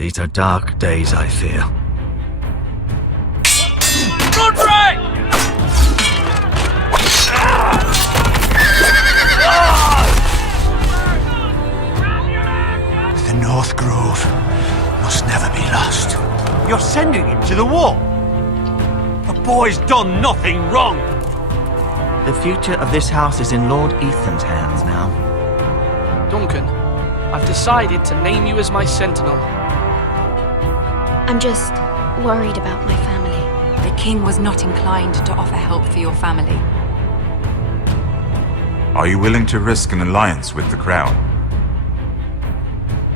These are dark days, I fear. Godfrey! The North Grove must never be lost. You're sending him to the war? The boy's done nothing wrong. The future of this house is in Lord Ethan's hands now. Duncan, I've decided to name you as my sentinel. I'm just worried about my family. The king was not inclined to offer help for your family. Are you willing to risk an alliance with the Crown?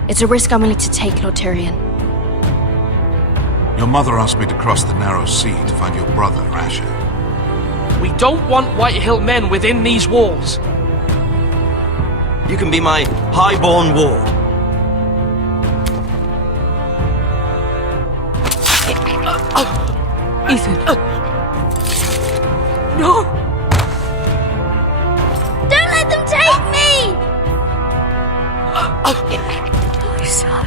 It's a risk I'm willing to take, Lord Tyrion. Your mother asked me to cross the narrow sea to find your brother, Asher. We don't want Whitehill men within these walls. You can be my highborn ward. Ethan. No! Don't let them take me! My son.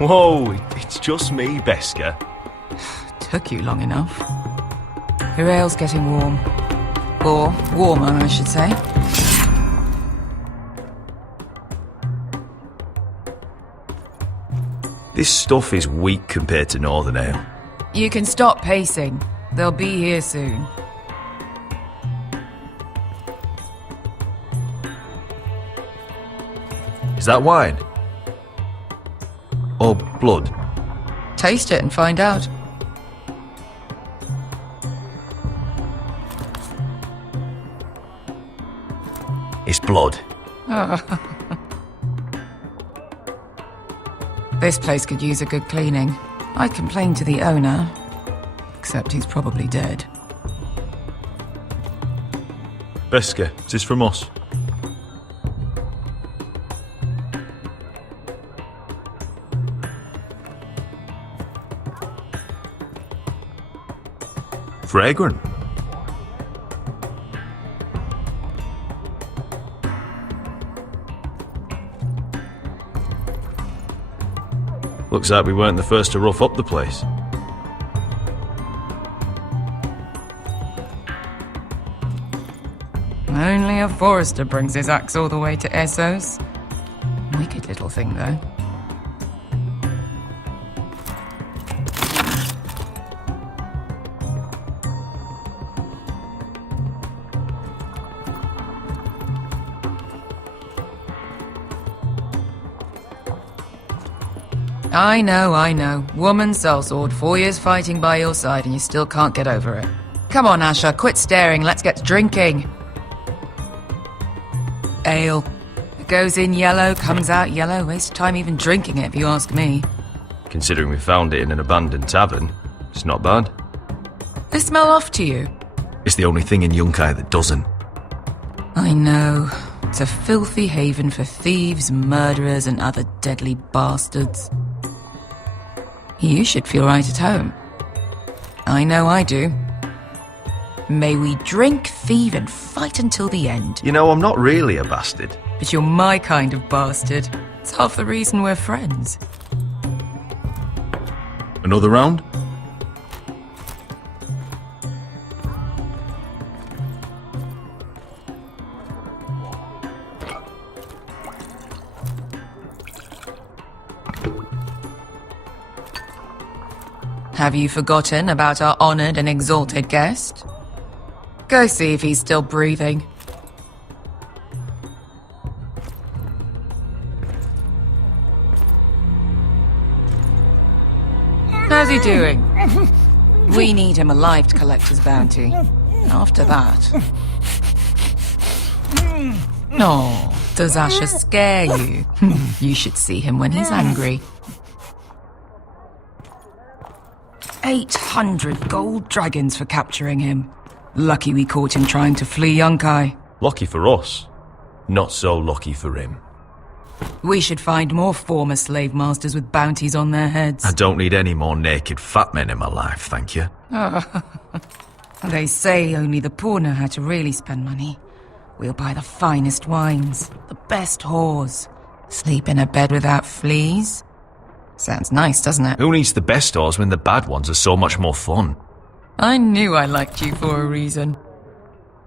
Whoa, it's just me, Beska. Took you long enough. Your ale's getting warm. Or warmer, I should say. This stuff is weak compared to Northern Ale. You can stop pacing. They'll be here soon. Is that wine? Or blood? Taste it and find out. It's blood. This place could use a good cleaning. I'd complain to the owner, except he's probably dead. Beska, is this from us? Fragrant. Looks like we weren't the first to rough up the place. Only a forester brings his axe all the way to Essos. Wicked little thing, though. I know. Woman sellsword, 4 years fighting by your side and you still can't get over it. Come on, Asher, quit staring, let's get drinking. Ale. It goes in yellow, comes out yellow. Waste time even drinking it, if you ask me. Considering we found it in an abandoned tavern, it's not bad. They smell off to you. It's the only thing in Yunkai that doesn't. I know. It's a filthy haven for thieves, murderers, and other deadly bastards. You should feel right at home. I know I do. May we drink, thieve, and fight until the end. You know, I'm not really a bastard. But you're my kind of bastard. It's half the reason we're friends. Another round? Have you forgotten about our honoured and exalted guest? Go see if he's still breathing. How's he doing? We need him alive to collect his bounty. After that... Oh, does Asher scare you? You should see him when he's angry. 800 gold dragons for capturing him. Lucky we caught him trying to flee Yunkai. Lucky for us. Not so lucky for him. We should find more former slave masters with bounties on their heads. I don't need any more naked fat men in my life, thank you. They say only the poor know how to really spend money. We'll buy the finest wines, the best whores, sleep in a bed without fleas. Sounds nice, doesn't it? Who needs the best stores when the bad ones are so much more fun? I knew I liked you for a reason.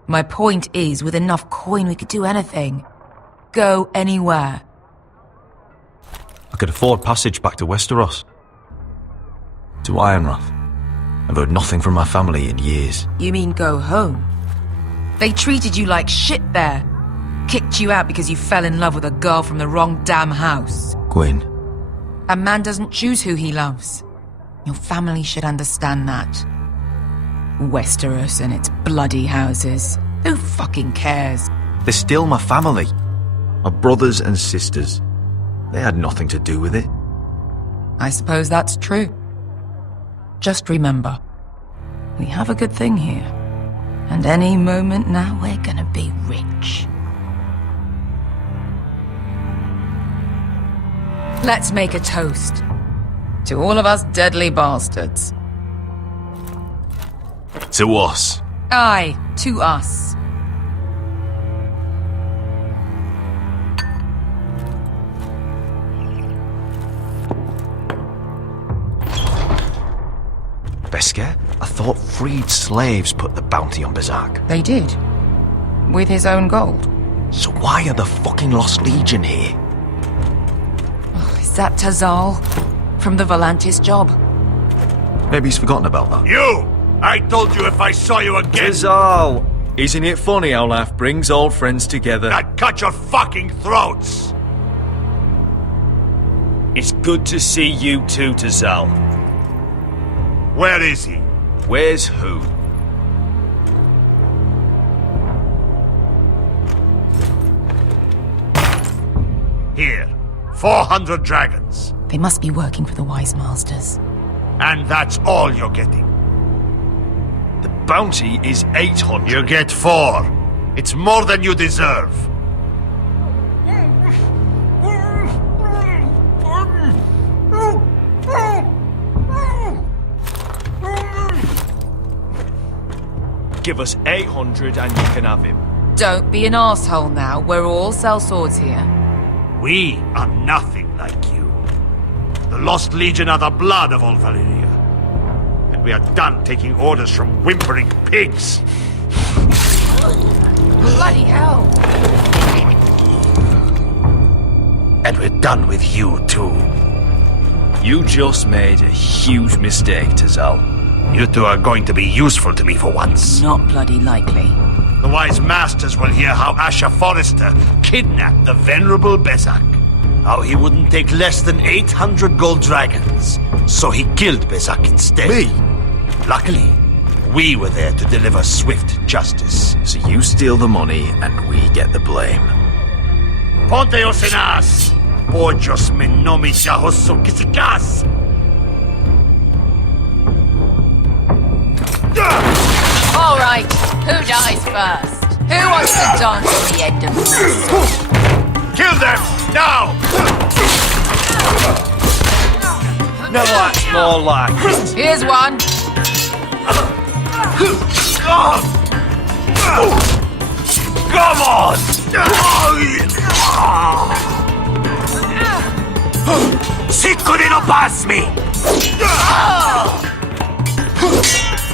My point is, with enough coin we could do anything. Go anywhere. I could afford passage back to Westeros. To Ironrath. I've heard nothing from my family in years. You mean go home? They treated you like shit there. Kicked you out because you fell in love with a girl from the wrong damn house. Gwyn. A man doesn't choose who he loves. Your family should understand that. Westeros and its bloody houses. Who fucking cares? They're still my family. My brothers and sisters. They had nothing to do with it. I suppose that's true. Just remember, we have a good thing here. And any moment now we're gonna be rich. Let's make a toast. To all of us deadly bastards. To us. Aye, to us. Beskar, I thought freed slaves put the bounty on Berserk. They did. With his own gold. So why are the fucking Lost Legion here? Oh, is that Tazal? From the Volantis job? Maybe he's forgotten about that. You! I told you if I saw you again... Tazal! Isn't it funny how life brings old friends together? I'd cut your fucking throats! It's good to see you too, Tazal. Where is he? Where's who? Here. 400 dragons. They must be working for the Wise Masters. And that's all you're getting. The bounty is 800. You get 4. It's more than you deserve. Give us 800 and you can have him. Don't be an arsehole now. We're all sellswords here. We are nothing like you. The Lost Legion are the blood of all Valyria. And we are done taking orders from whimpering pigs. Bloody hell! And we're done with you, too. You just made a huge mistake, Tazal. You two are going to be useful to me for once. Not bloody likely. The Wise Masters will hear how Asher Forrester kidnapped the venerable Bezak. How he wouldn't take less than 800 gold dragons. So he killed Bezak instead. Me? Luckily, we were there to deliver swift justice. So you steal the money and we get the blame. Ponteos en as! Pojos menomi jahoso kisikas! All right, who dies first? Who wants to dance at the end of this? Kill them! Now! No, that's more like it. Here's one. Come on! Sikuri no pass me!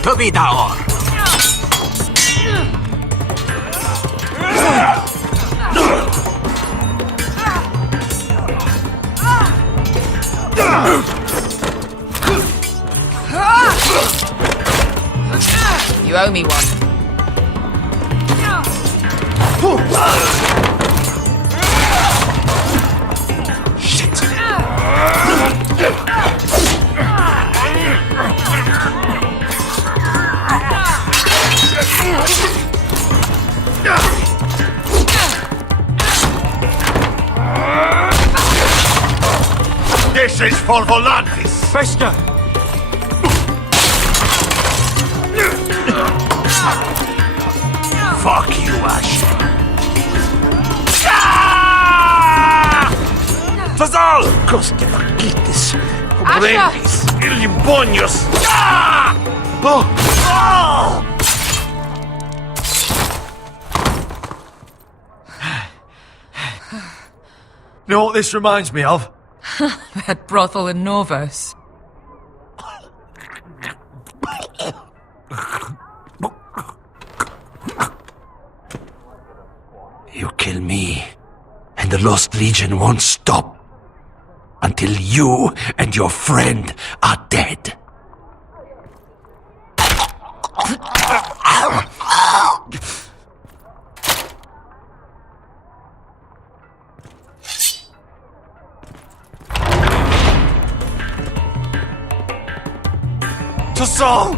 Tobidaor! You owe me one. Shit! message for Volantis. Bester! Fuck you, Ash. Fazal! Coste faquitis. Asha! Comprendis? Ilimbonios. You know what this reminds me of? That brothel in Norvos. You kill me, and the Lost Legion won't stop until you and your friend are dead. Tassal!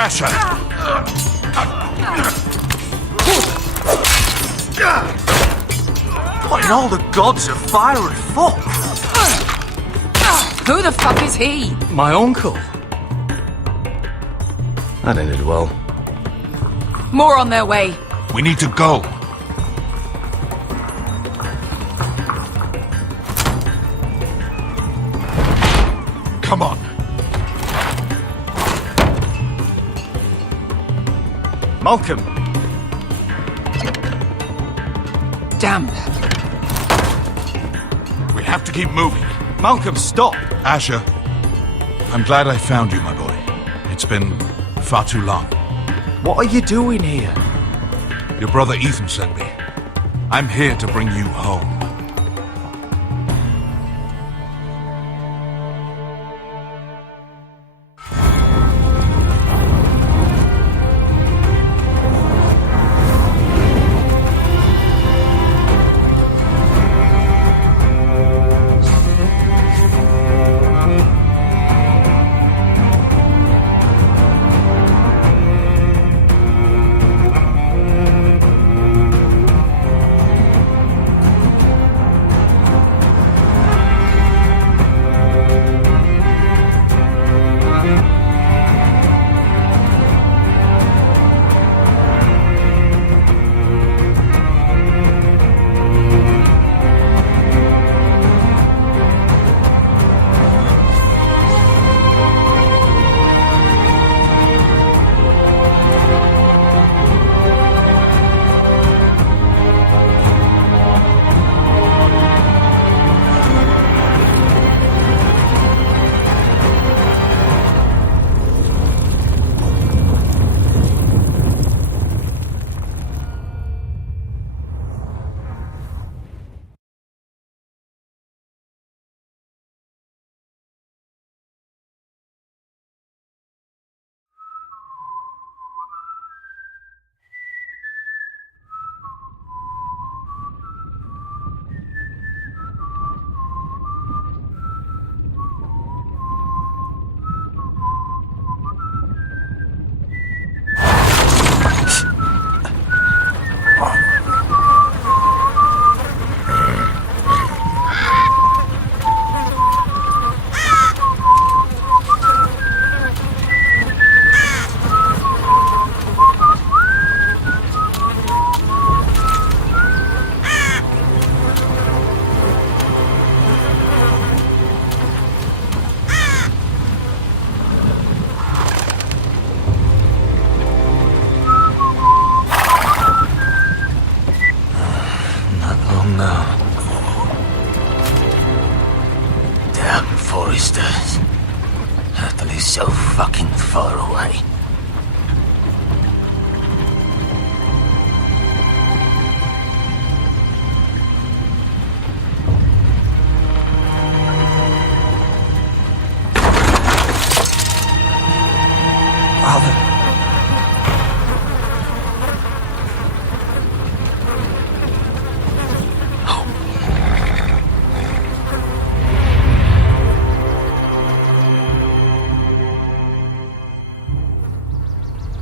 Asha! What in all the gods of fire and fuck? Who the fuck is he? My uncle. That ended well. More on their way. We need to go. Come on. Malcolm! Damn. We have to keep moving. Malcolm, stop! Asher, I'm glad I found you, my boy. It's been far too long. What are you doing here? Your brother Ethan sent me. I'm here to bring you home.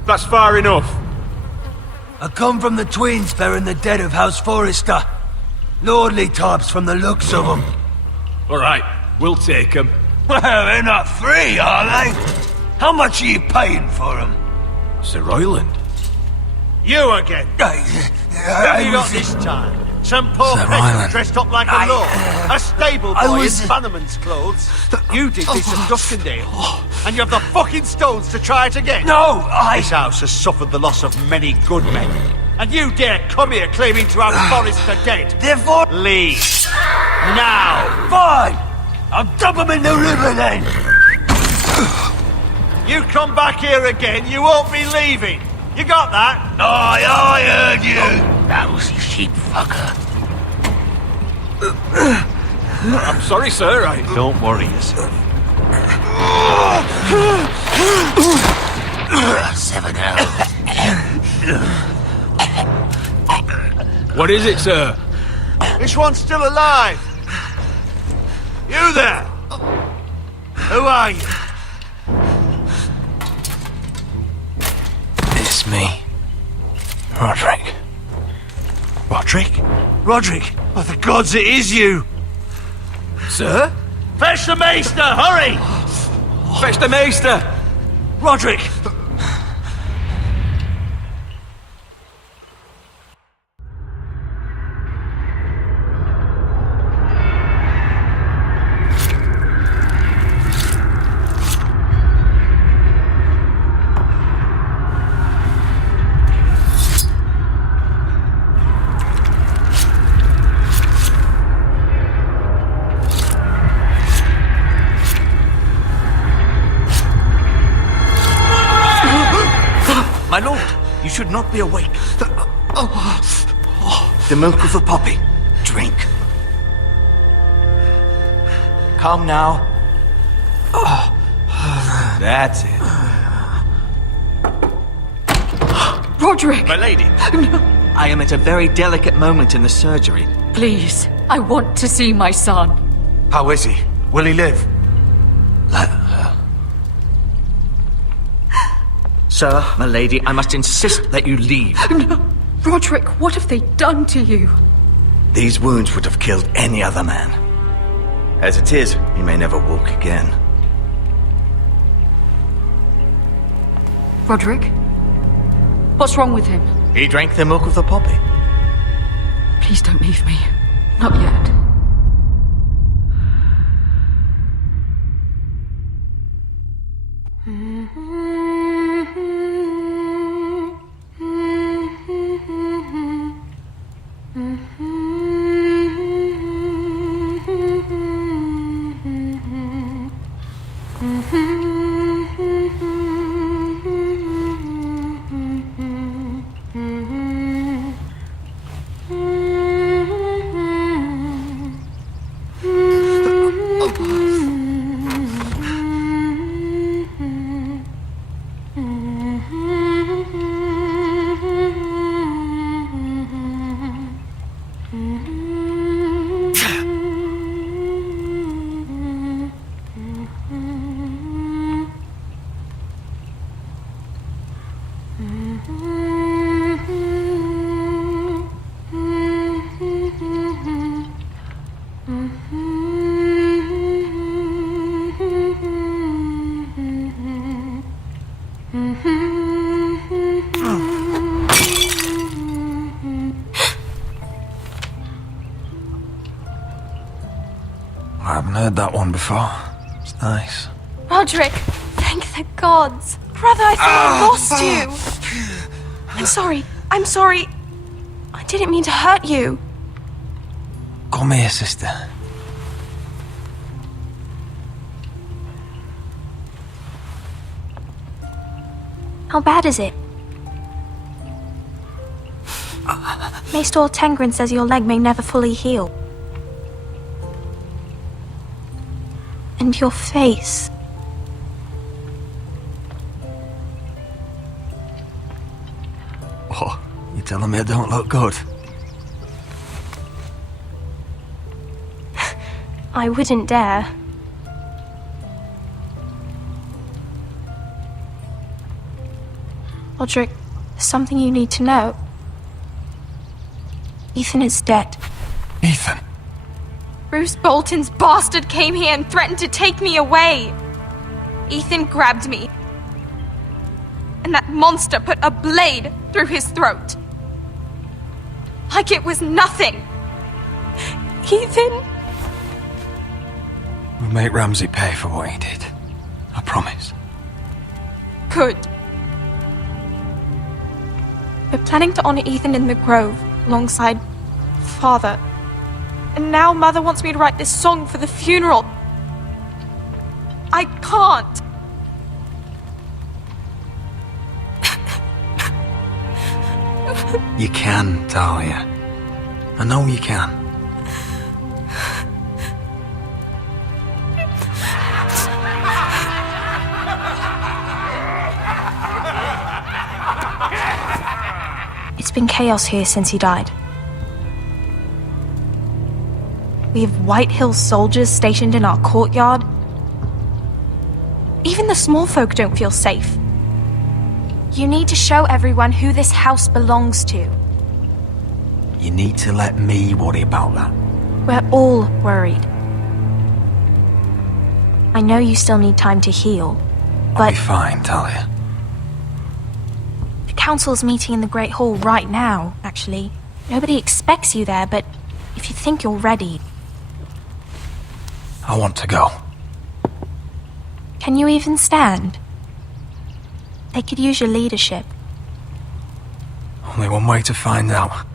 That's far enough. I come from the twins bearing the dead of House Forrester. Lordly types from the looks of them. Alright, we'll take them. Well, they're not free, are they? How much are you paying for them? Sir Royland. You again. What have you got this time? Some poor peasant dressed up like a lord. A stable boy in Bannerman's clothes. You did this at Duskendale. And you have the fucking stones to try it again. No, This house has suffered the loss of many good men. And you dare come here claiming to have Forrester dead. Therefore... Leave. Now. Fine! I'll dump them in the river then! You come back here again, you won't be leaving. You got that? I heard you! Lousy sheep fucker. I'm sorry, sir. Don't worry yourself. 7 hours. What is it, sir? This one's still alive. You there? Who are you? It's me. Roderick. Roderick? Roderick? Oh, the gods, it is you! Sir? Fetch the maester, hurry! Fetch the maester! Roderick! My lord, you should not be awake. The milk of the poppy. Drink. Calm now. That's it. Roderick! My lady. I am at a very delicate moment in the surgery. Please, I want to see my son. How is he? Will he live? Let her. Sir, my lady, I must insist that you leave. No. Roderick, what have they done to you? These wounds would have killed any other man. As it is, he may never walk again. Roderick? What's wrong with him? He drank the milk of the poppy. Please don't leave me. Not yet. I haven't heard that one before. It's nice. Roderick, thank the gods. Brother, I thought I lost you. I'm sorry. I didn't mean to hurt you. Come here, sister. How bad is it? Maester Tengrin says your leg may never fully heal. And your face. Oh, you telling me I don't look good? I wouldn't dare. Roderick, there's something you need to know. Ethan is dead. Ethan? Bruce Bolton's bastard came here and threatened to take me away. Ethan grabbed me. And that monster put a blade through his throat. Like it was nothing. Ethan? We'll make Ramsey pay for what he did. I promise. Good. We're planning to honor Ethan in the Grove, alongside Father. And now Mother wants me to write this song for the funeral. I can't. You can, Talia. I know you can. It's been chaos here since he died. We have White Hill soldiers stationed in our courtyard. Even the small folk don't feel safe. You need to show everyone who this house belongs to. You need to let me worry about that. We're all worried. I know you still need time to heal, but... I'll be fine, Talia. The council's meeting in the Great Hall right now, actually. Nobody expects you there, but if you think you're ready... I want to go. Can you even stand? They could use your leadership. Only one way to find out.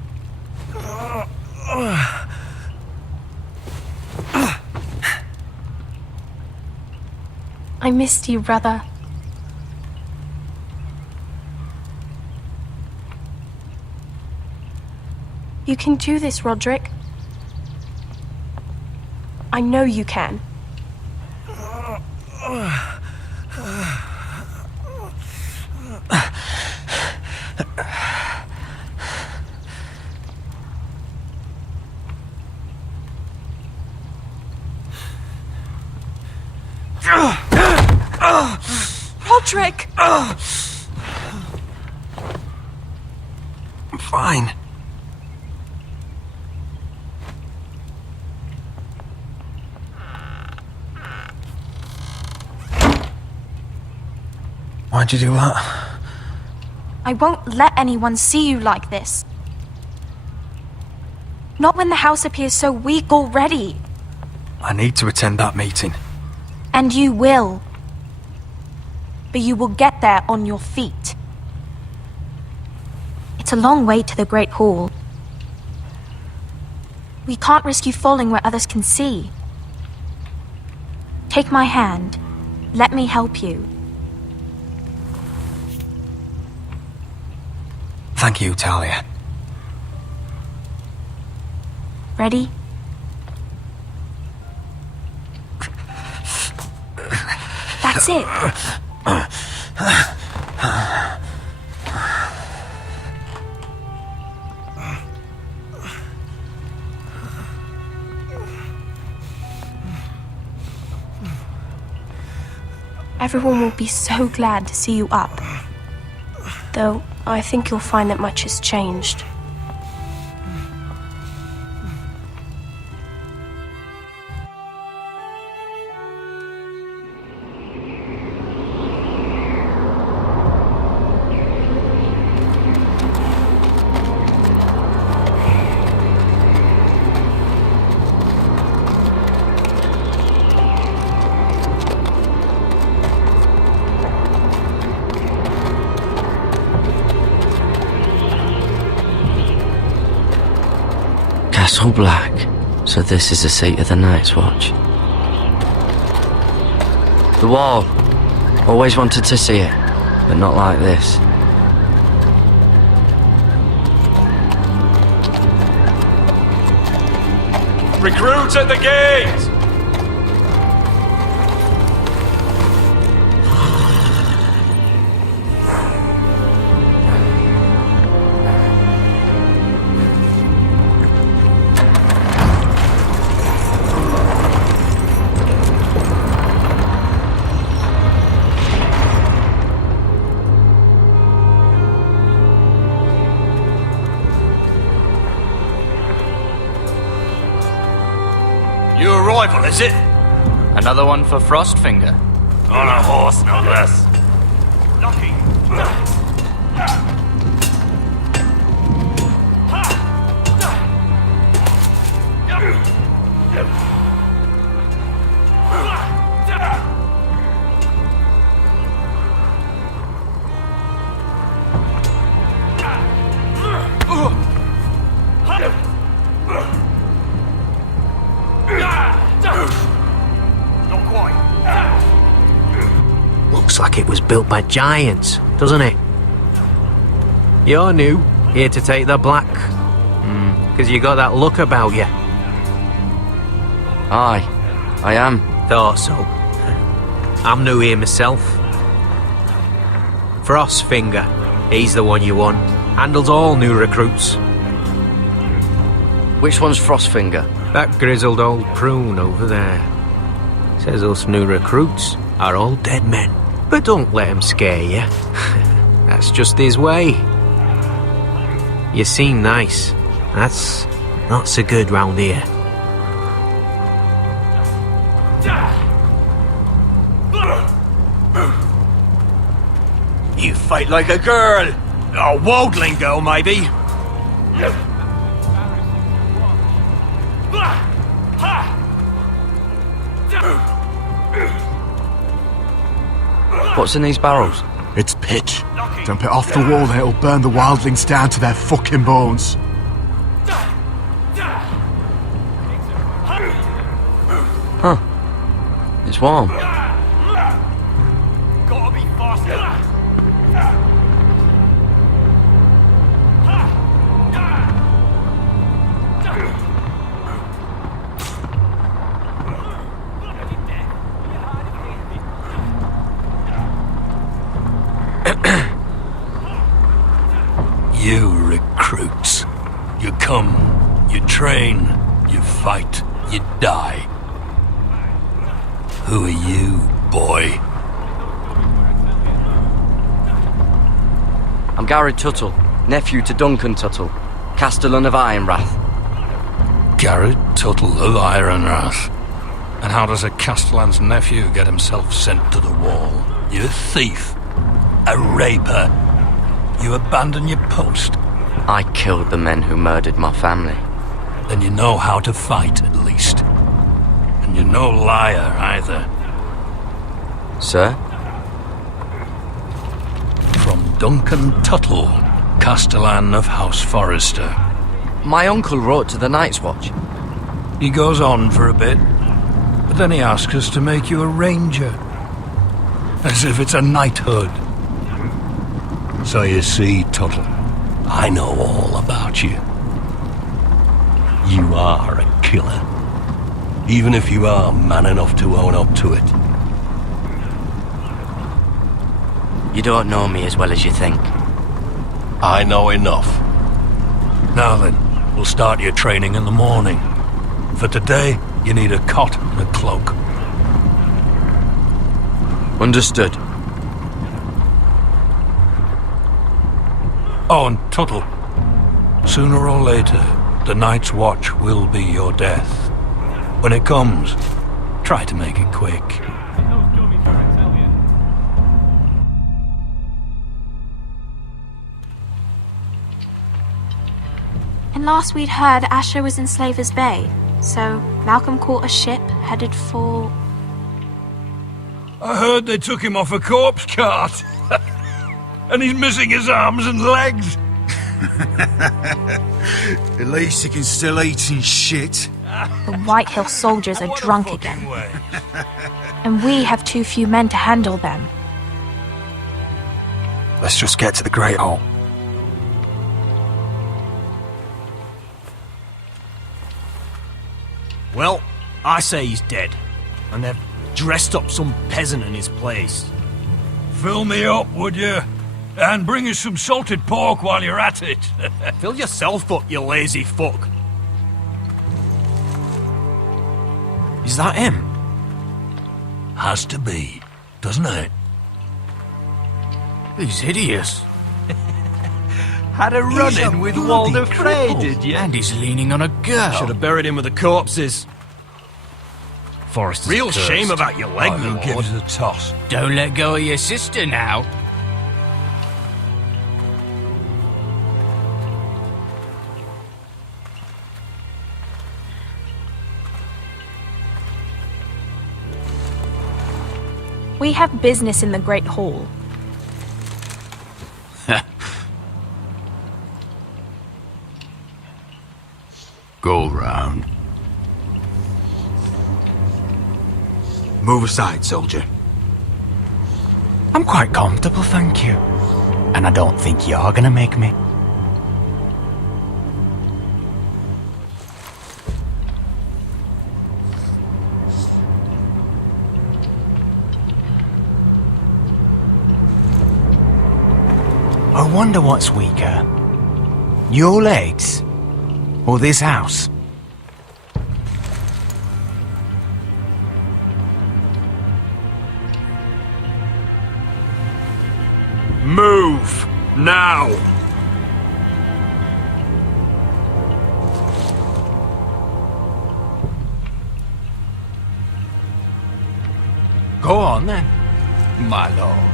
I missed you, brother. You can do this, Roderick. I know you can. Roderick! I'm fine. Why'd you do that? I won't let anyone see you like this. Not when the house appears so weak already. I need to attend that meeting. And you will. But you will get there on your feet. It's a long way to the Great Hall. We can't risk you falling where others can see. Take my hand. Let me help you. Thank you, Talia. Ready? That's it. Everyone will be so glad to see you up. Though, I think you'll find that much has changed. Castle Black. So this is the seat of the Night's Watch. The wall. Always wanted to see it, but not like this. Recruits at the gate! arrival, is it? Another one for Frostfinger. On a horse, no less. Lucky. Looks like it was built by giants, doesn't it? You're new, here to take the black. Because you got that look about you. Aye, I am. Thought so. I'm new here myself. Frostfinger, he's the one you want. Handles all new recruits. Which one's Frostfinger? That grizzled old prune over there. Says us new recruits are all dead men. But don't let him scare you. That's just his way. You seem nice. That's not so good round here. You fight like a girl. A wildling girl, maybe. What's in these barrels? It's pitch. Dump it off the wall, then it'll burn the wildlings down to their fucking bones. Huh. It's warm. Gotta be faster. You recruits. You come, you train, you fight, you die. Who are you, boy? I'm Gary Tuttle, nephew to Duncan Tuttle, Castellan of Ironrath. Garrett Tuttle of Ironrath. And how does a Castellan's nephew get himself sent to the wall? You thief. A raper. You abandon your post. I killed the men who murdered my family. Then you know how to fight, at least. And you're no liar, either. Sir? From Duncan Tuttle, Castellan of House Forrester. My uncle wrote to the Night's Watch. He goes on for a bit, but then he asks us to make you a ranger. As if it's a knighthood. So you see, Tuttle, I know all about you. You are a killer. Even if you are man enough to own up to it. You don't know me as well as you think. I know enough. Now then, we'll start your training in the morning. For today, you need a cot and a cloak. Understood. Oh, and Tuttle, sooner or later, the Night's Watch will be your death. When it comes, try to make it quick. And last we'd heard, Asher was in Slaver's Bay, so Malcolm caught a ship headed for... I heard they took him off a corpse cart. And he's missing his arms and legs. At least he can still eat and shit. The White Hill soldiers are drunk again. And we have too few men to handle them. Let's just get to the Great Hall. Well, I say he's dead. And they've dressed up some peasant in his place. Fill me up, would you? And bring us some salted pork while you're at it. Fill yourself up, you lazy fuck. Is that him? Has to be, doesn't it? He's hideous. Had a run-in with Walder Frey, did you? And he's leaning on a girl. Should have buried him with the corpses. Forrester's Real cursed. shame about your leg, Oh, who my gives lord. a toss? Don't let go of your sister now. We have business in the Great Hall. Go round. Move aside, soldier. I'm quite comfortable, thank you. And I don't think you're gonna make me. I wonder what's weaker. Your legs? Or this house? Move! Now! Go on then, my lord.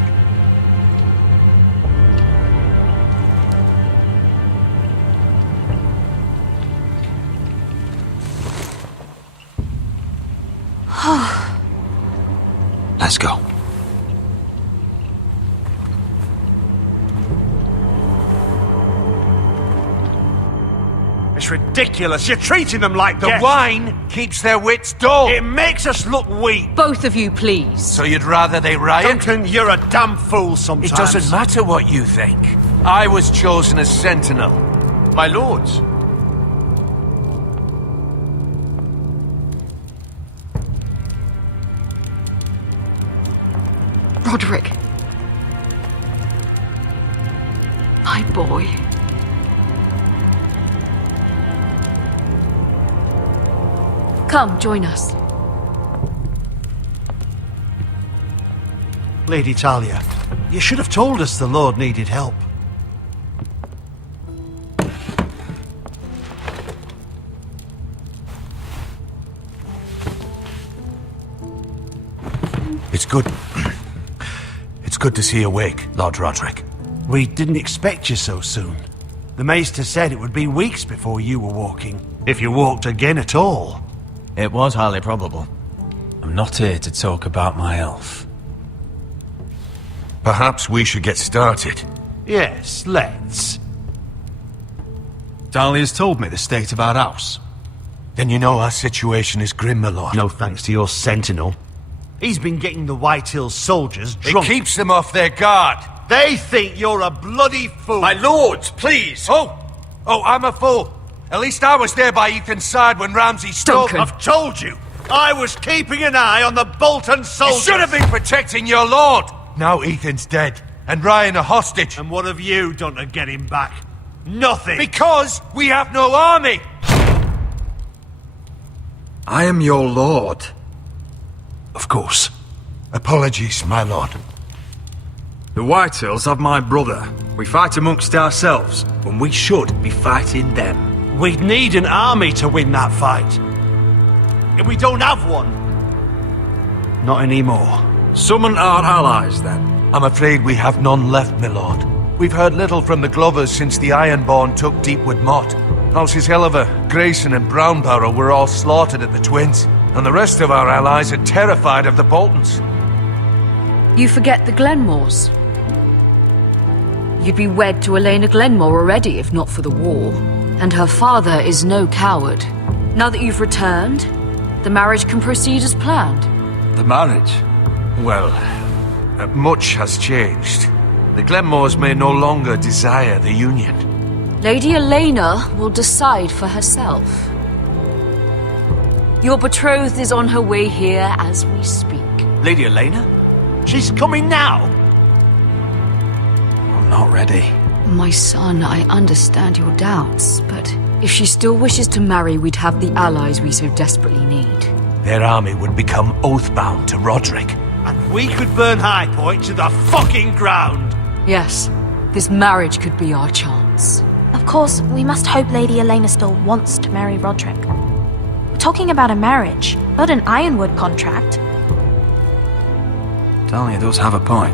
Let's go. It's ridiculous. You're treating them like The guests. wine keeps their wits dull. It makes us look weak. Both of you, please. So you'd rather they riot? Duncan, you're a damn fool sometimes. It doesn't matter what you think. I was chosen as sentinel. My lords. Roderick. My boy. Come, join us. Lady Talia, you should have told us the Lord needed help. It's good. It's good to see you awake, Lord Roderick. We didn't expect you so soon. The Maester said it would be weeks before you were walking, if you walked again at all. It was highly probable. I'm not here to talk about my elf. Perhaps we should get started. Yes, let's. Dahlia's told me the state of our house. Then you know our situation is grim, my lord. No thanks to your sentinel. He's been getting the Whitehills soldiers drunk. It keeps them off their guard. They think you're a bloody fool. My lords, please! Oh, I'm a fool. At least I was there by Ethan's side when Ramsay stole. I've told you. I was keeping an eye on the Bolton You soldiers. should have been protecting your lord. Now Ethan's dead, and Ryan a hostage. And what have you done to get him back? Nothing. Because we have no army. I am your lord. Of course. Apologies, my lord. The Whitehills have my brother. We fight amongst ourselves, when we should be fighting them. We'd need an army to win that fight. And we don't have one. Not anymore. Summon our allies, then. I'm afraid we have none left, my lord. We've heard little from the Glovers since the Ironborn took Deepwood Motte. Houses Helliver, Grayson and Brownbarrow were all slaughtered at the Twins, and the rest of our allies are terrified of the Boltons. You forget the Glenmores. You'd be wed to Elena Glenmore already if not for the war. And her father is no coward. Now that you've returned, the marriage can proceed as planned. The marriage? Well, much has changed. The Glenmores may no longer desire the union. Lady Elena will decide for herself. Your betrothed is on her way here as we speak. Lady Elena? She's coming now. I'm not ready. My son, I understand your doubts, but if she still wishes to marry, we'd have the allies we so desperately need. Their army would become oath-bound to Roderick. And we could burn High Point to the fucking ground. Yes, this marriage could be our chance. Of course, we must hope Lady Elena still wants to marry Roderick. talking about a marriage, not an Ironwood contract. Talia does have a point.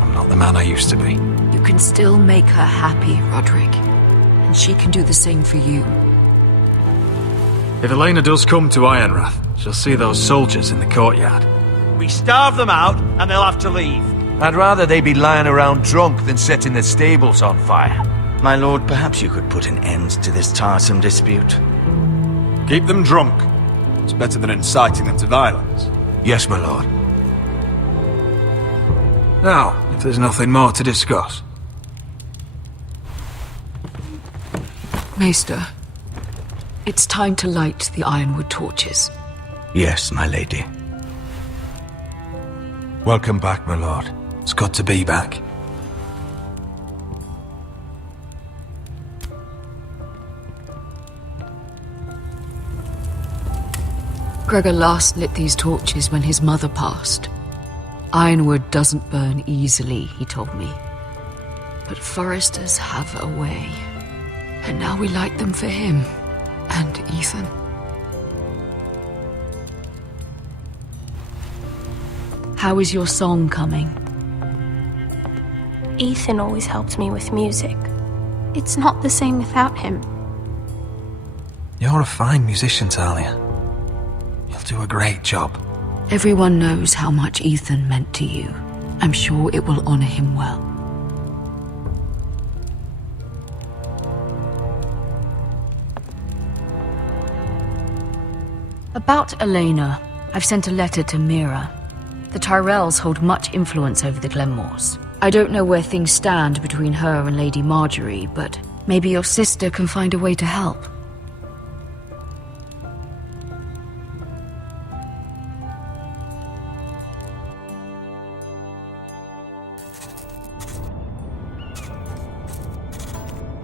I'm not the man I used to be. You can still make her happy, Roderick. And she can do the same for you. If Elena does come to Ironrath, she'll see those soldiers in the courtyard. We starve them out, and they'll have to leave. I'd rather they be lying around drunk than setting the stables on fire. My lord, perhaps you could put an end to this tiresome dispute. Keep them drunk. It's better than inciting them to violence. Yes, my lord. Now, if there's nothing more to discuss. Maester, it's time to light the Ironwood torches. Yes, my lady. Welcome back, my lord. It's good to be back. Gregor last lit these torches when his mother passed. Ironwood doesn't burn easily, he told me. But foresters have a way. And now we light them for him. And Ethan. How is your song coming? Ethan always helps me with music. It's not the same without him. You're a fine musician, Talia. You'll do a great job. Everyone knows how much Ethan meant to you. I'm sure it will honor him well. About Elena, I've sent a letter to Mira. The Tyrells hold much influence over the Glenmores. I don't know where things stand between her and Lady Marjorie, but maybe your sister can find a way to help.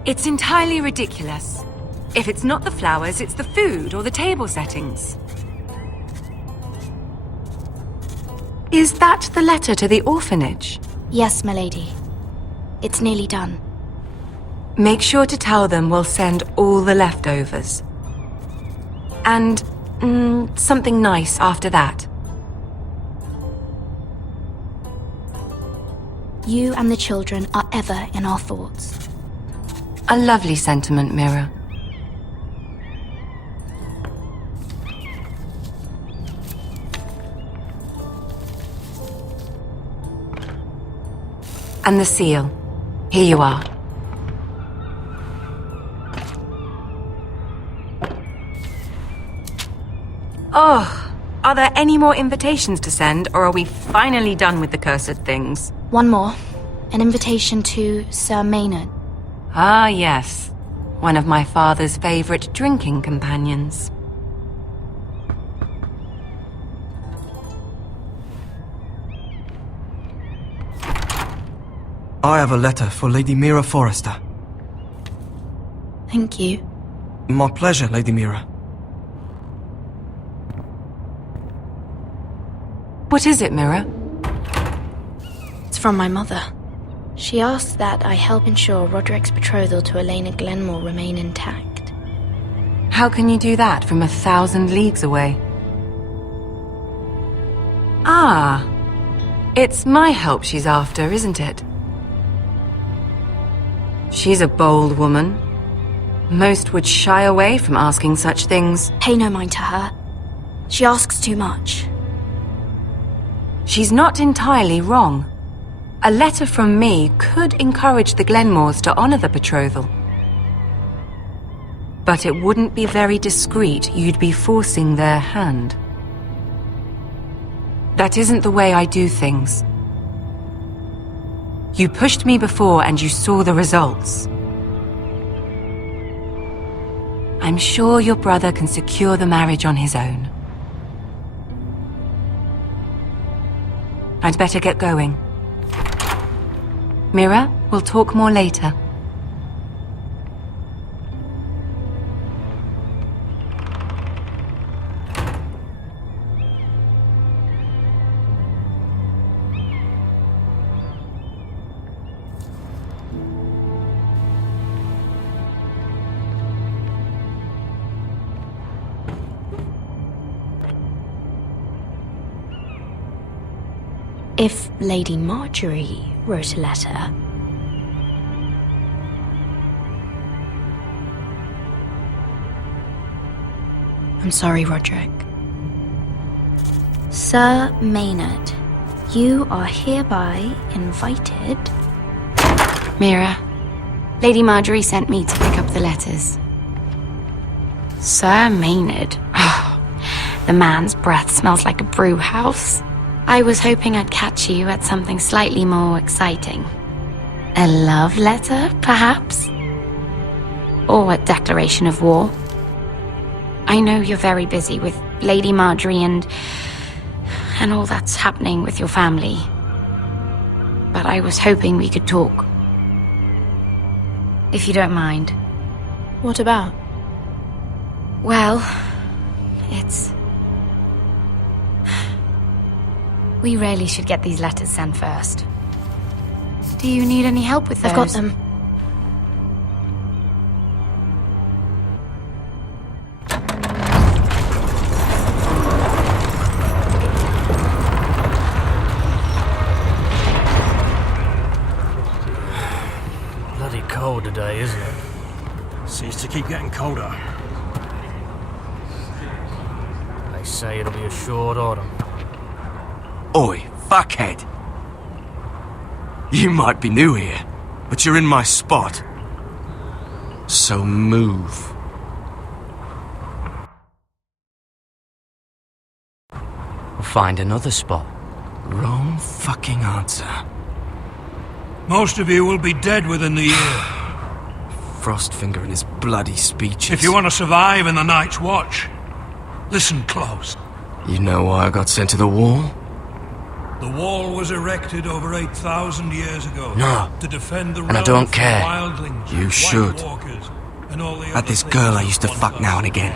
It's entirely ridiculous. If it's not the flowers, it's the food or the table settings. Is that the letter to the orphanage? Yes, my lady. It's nearly done. Make sure to tell them we'll send all the leftovers. And something nice after that. You and the children are ever in our thoughts. A lovely sentiment, Mira. And the seal. Here you are. Oh, are there any more invitations to send, or are we finally done with the cursed things? One more. An invitation to Sir Maynard. Ah, yes. One of my father's favorite drinking companions. I have a letter for Lady Mira Forrester. Thank you. My pleasure, Lady Mira. What is it, Mira? It's from my mother. She asks that I help ensure Roderick's betrothal to Elena Glenmore remain intact. How can you do that from 1,000 leagues away? Ah, it's my help she's after, isn't it? She's a bold woman. Most would shy away from asking such things. Pay no mind to her. She asks too much. She's not entirely wrong. A letter from me could encourage the Glenmores to honor the betrothal. But it wouldn't be very discreet. You'd be forcing their hand. That isn't the way I do things. You pushed me before and you saw the results. I'm sure your brother can secure the marriage on his own. I'd better get going. Mira, we'll talk more later. If Lady Marjorie wrote a letter... I'm sorry, Roderick. Sir Maynard, you are hereby invited... Mira, Lady Marjorie sent me to pick up the letters. Sir Maynard? The man's breath smells like a brew house. I was hoping I'd catch you at something slightly more exciting. A love letter, perhaps? Or a declaration of war? I know you're very busy with Lady Marjorie and all that's happening with your family. But I was hoping we could talk. If you don't mind. What about? Well, we really should get these letters sent first. Do you need any help with those? I've got them. Bloody cold today, isn't it? Seems to keep getting colder. They say it'll be a short autumn. Oi, fuckhead. You might be new here, but you're in my spot. So move. We'll find another spot. Wrong fucking answer. Most of you will be dead within the year. Frostfinger and his bloody speeches. If you want to survive in the Night's Watch, listen close. You know why I got sent to the wall? The wall was erected over 8,000 years ago. No. To defend the And I realm don't from care. wildlings, You White should. Walkers, and all the Had other this things girl I used to fuck now and again.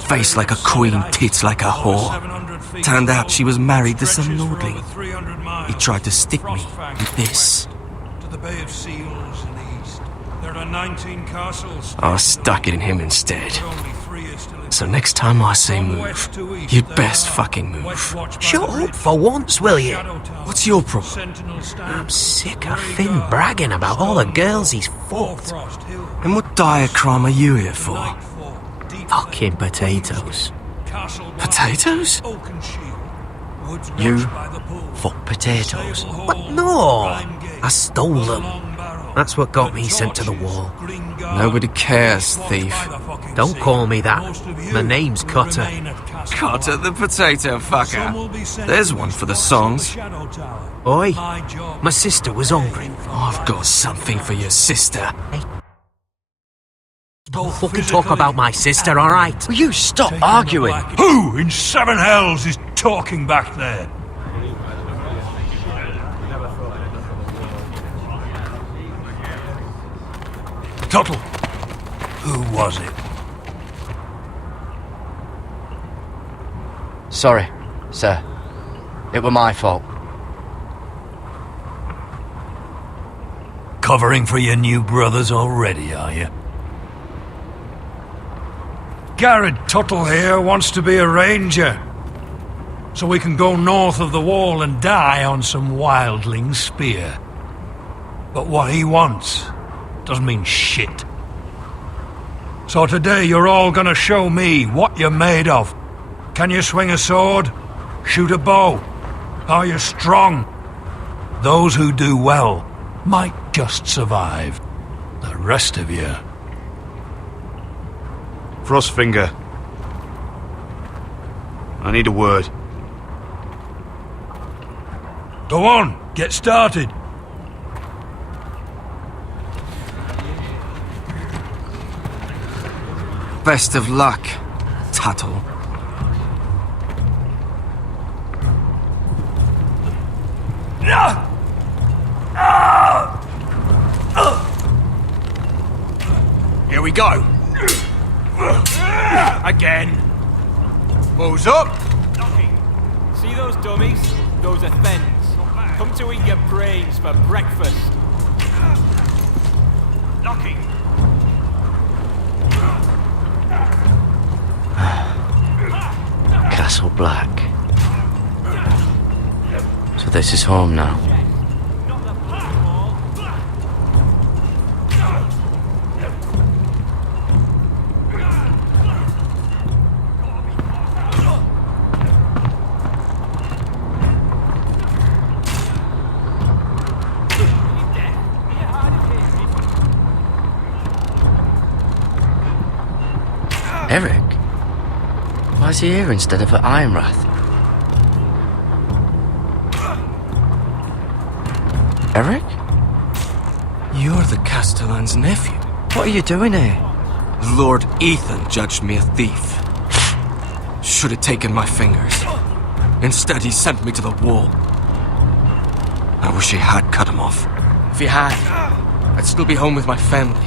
Face like a queen, tits like a whore. Turned out she was married to some lordling. He tried to stick me with this. To the Bay of Seals in the east. There are 19 castles. I stuck it in him instead. So next time I say move, you'd best fucking move. Shut up for once, will you? What's your problem? I'm sick of Finn bragging about all the girls he's fucked. And what dire crime are you here for? Fucking potatoes. Potatoes? You fuck potatoes? What? No! I stole them. That's what got me sent to the wall. Nobody cares, thief. Don't call me that. My name's Cutter. Cutter the potato fucker. There's one for the songs. Oi, my sister was hungry. I've got something for your sister. Don't fucking talk about my sister, alright? Will you stop arguing? Who in seven hells is talking back there? Tuttle, who was it? Sorry, sir. It were my fault. Covering for your new brothers already, are you? Garrett Tuttle here wants to be a ranger. So we can go north of the wall and die on some wildling spear. But what he wants doesn't mean shit. So today you're all gonna show me what you're made of. Can you swing a sword? Shoot a bow? Are you strong? Those who do well might just survive. The rest of you... Frostfinger. I need a word. Go on, get started. Best of luck, Tuttle. Here we go. Again. Balls up. See those dummies? Those are Thens. Come to eat your brains for breakfast. Knocking. Castle Black. So But this is home now. Eric? Why is he here instead of at Ironrath? Eric? You're the Castellan's nephew. What are you doing here? Lord Ethan judged me a thief. Should have taken my fingers. Instead, he sent me to the wall. I wish he had cut him off. If he had, I'd still be home with my family.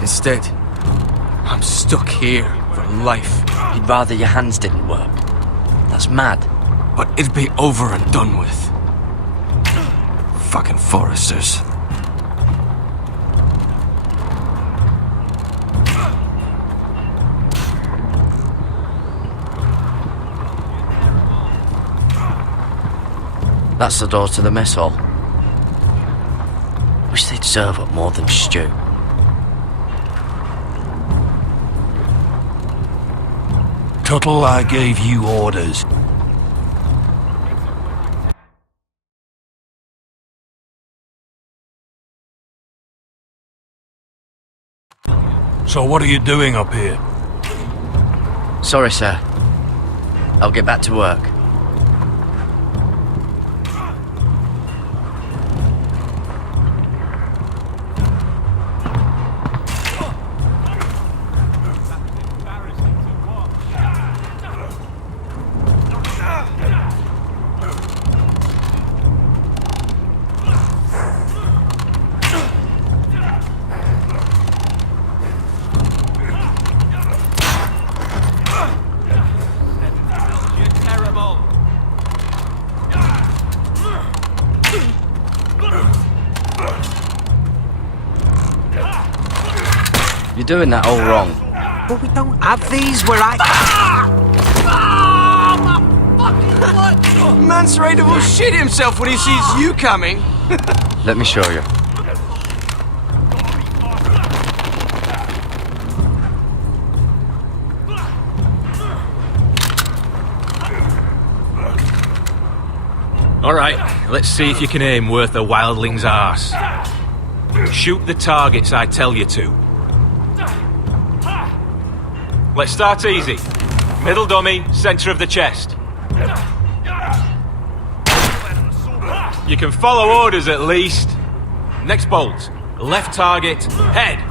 Instead, I'm stuck here for life. He'd rather your hands didn't work. That's mad. But it'd be over and done with. Fucking foresters. That's the door to the mess hall. Wish they'd serve up more than stew. Tuttle, I gave you orders. So what are you doing up here? Sorry, sir. I'll get back to work. You're doing that all wrong. But we don't have these where I... Man's ready to shit himself when he sees you coming. Let me show you. Alright, let's see if you can aim worth a wildling's arse. Shoot the targets I tell you to. Let's start easy. Middle dummy, centre of the chest. You can follow orders at least. Next bolt. Left target, head.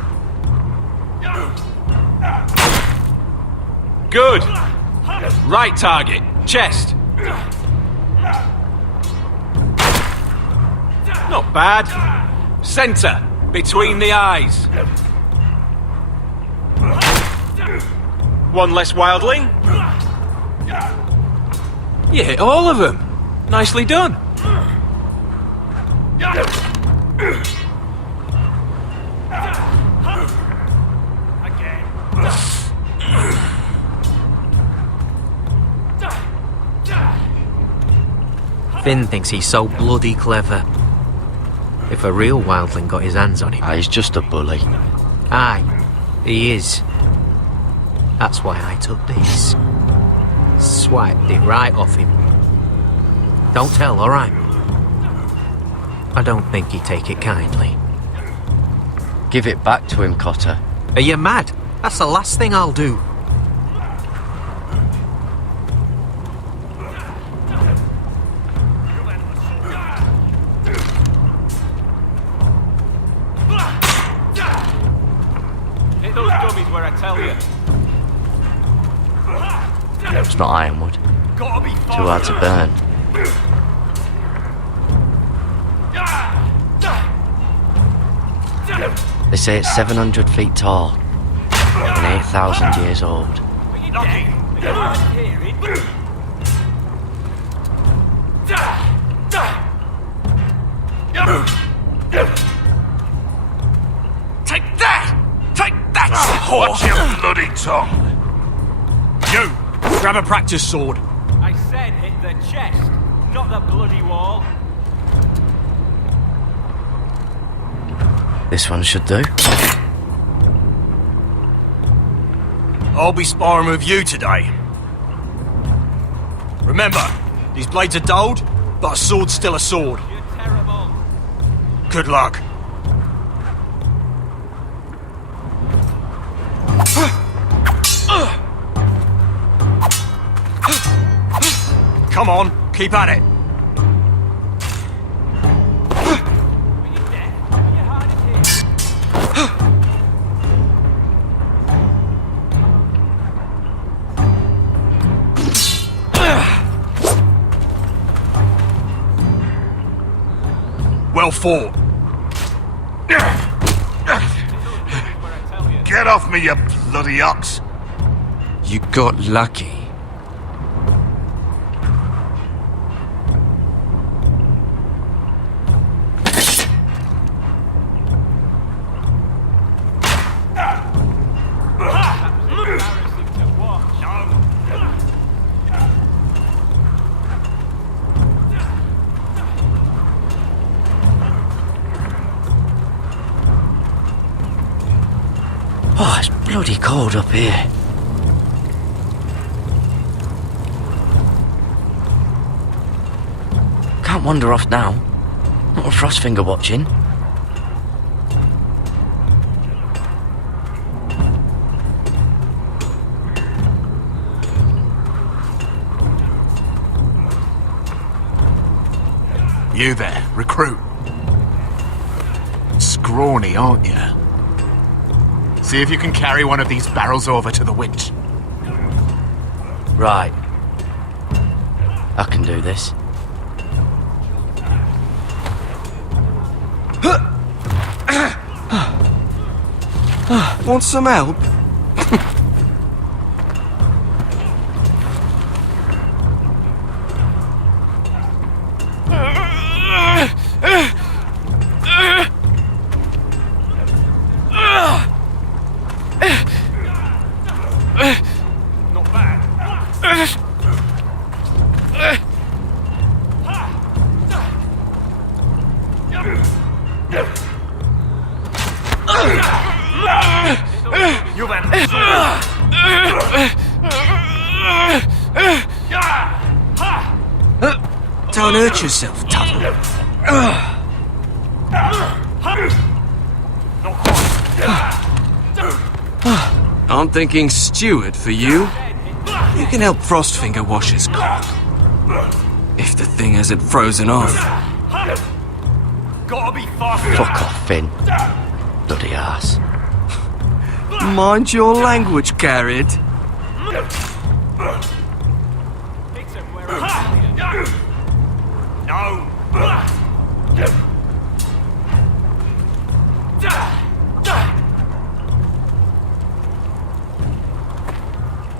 Good. Right target, chest. Not bad. Centre, between the eyes. One less wildling. You hit all of them. Nicely done. Finn thinks he's so bloody clever. If a real wildling got his hands on him... He's just a bully. Aye, he is. That's why I took this. Swiped it right off him. Don't tell, alright? I don't think he'd take it kindly. Give it back to him, Cotter. Are you mad? That's the last thing I'll do. Hit those dummies where I tell you. It's not ironwood. Too hard to burn. They say it's 700 feet tall and 8,000 years old. Take that! Take that! Watch your bloody tongue! You! Grab a practice sword. I said hit the chest, not the bloody wall. This one should do. I'll be sparring with you today. Remember, these blades are dulled, but a sword's still a sword. You're terrible. Good luck. Come on, keep at it. Well fought. Get off me, you bloody ox! You got lucky. Oh, it's bloody cold up here. Can't wander off now. Not with Frostfinger watching. You there, recruit. Scrawny, aren't you? See if you can carry one of these barrels over to the winch. Right. I can do this. Want some help? Not bad. You then. Don't hurt yourself, Tuttle. I'm thinking steward for you. You can help Frostfinger wash his cock. If the thing hasn't frozen off. Gotta be fast. Fuck off, Finn. Bloody ass. Mind your language, Garrett. No.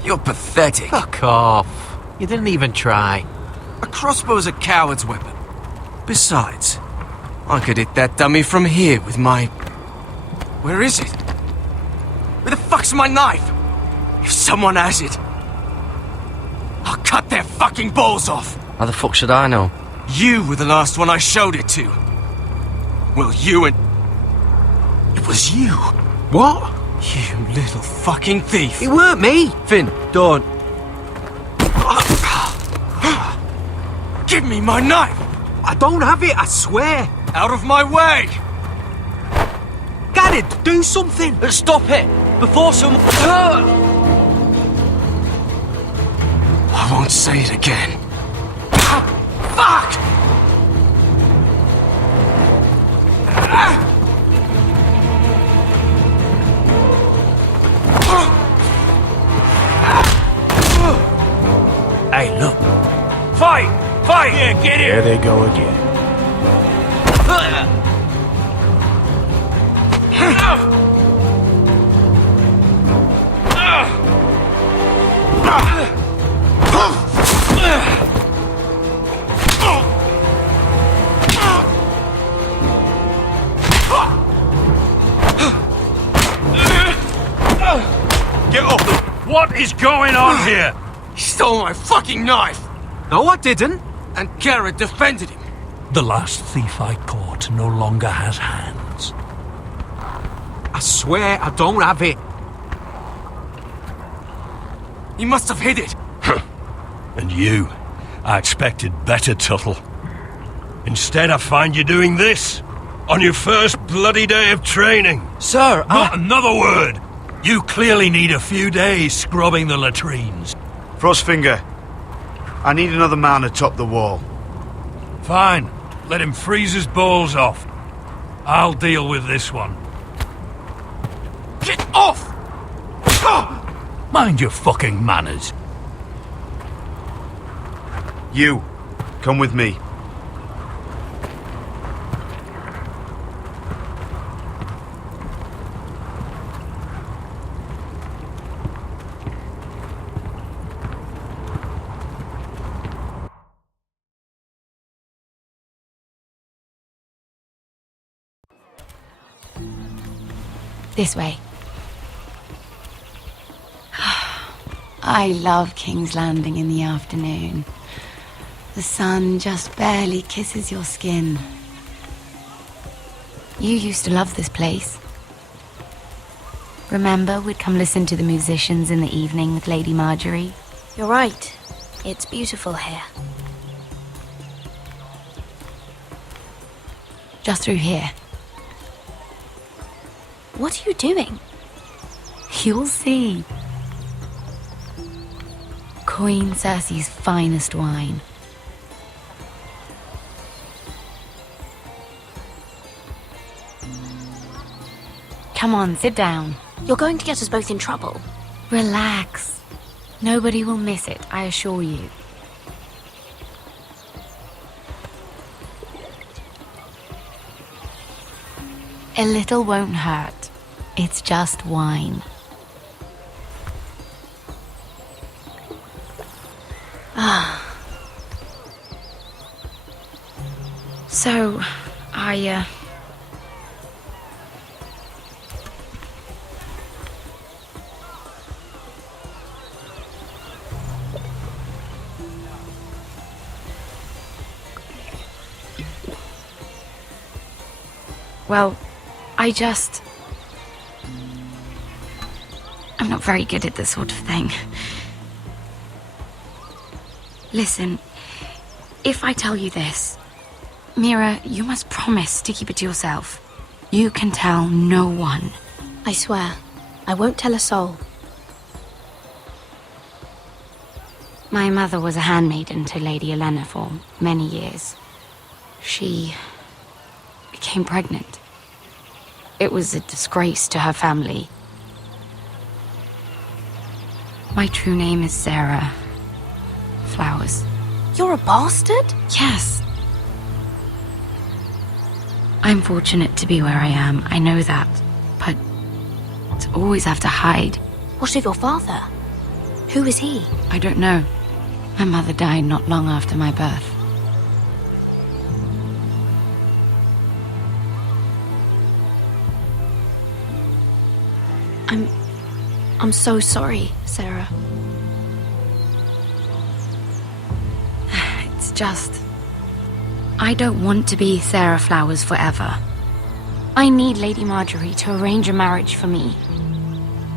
You're pathetic. Fuck off. You didn't even try. A crossbow's a coward's weapon. Besides, I could hit that dummy from here with my... Where is it? Where the fuck's my knife? If someone has it, I'll cut their fucking balls off. How the fuck should I know? You were the last one I showed it to. Well, you and... It was you. What? You little fucking thief. It weren't me. Finn, don't. Give me my knife! I don't have it, I swear. Out of my way! Garrett, do something. Stop it! Before someone... I won't say it again. Fuck! Hey, look. Fight! Fight! Yeah, get it! There they go again. Get up! What is going on here? He stole my fucking knife! No, I didn't. And Garrett defended him. The last thief I caught no longer has hands. I swear I don't have it. He must have hid it. And you, I expected better, Tuttle. Instead, I find you doing this on your first bloody day of training. Sir, Not another word. You clearly need a few days scrubbing the latrines. Frostfinger, I need another man atop the wall. Fine. Let him freeze his balls off. I'll deal with this one. Get off! Mind your fucking manners. You, come with me. This way. I love King's Landing in the afternoon. The sun just barely kisses your skin. You used to love this place. Remember, we'd come listen to the musicians in the evening with Lady Marjorie? You're right. It's beautiful here. Just through here. What are you doing? You'll see. Queen Cersei's finest wine. Come on, sit down. You're going to get us both in trouble. Relax. Nobody will miss it, I assure you. A little won't hurt. It's just wine. Ah. So, Well, I'm not very good at this sort of thing. Listen, if I tell you this, Mira, you must promise to keep it to yourself. You can tell no one. I swear, I won't tell a soul. My mother was a handmaiden to Lady Olenna for many years. She became pregnant. It was a disgrace to her family. My true name is Sarah Flowers. You're a bastard? Yes. I'm fortunate to be where I am, I know that. But to always have to hide. What of your father? Who is he? I don't know. My mother died not long after my birth. I'm so sorry, Sarah. It's just... I don't want to be Sarah Flowers forever. I need Lady Marjorie to arrange a marriage for me.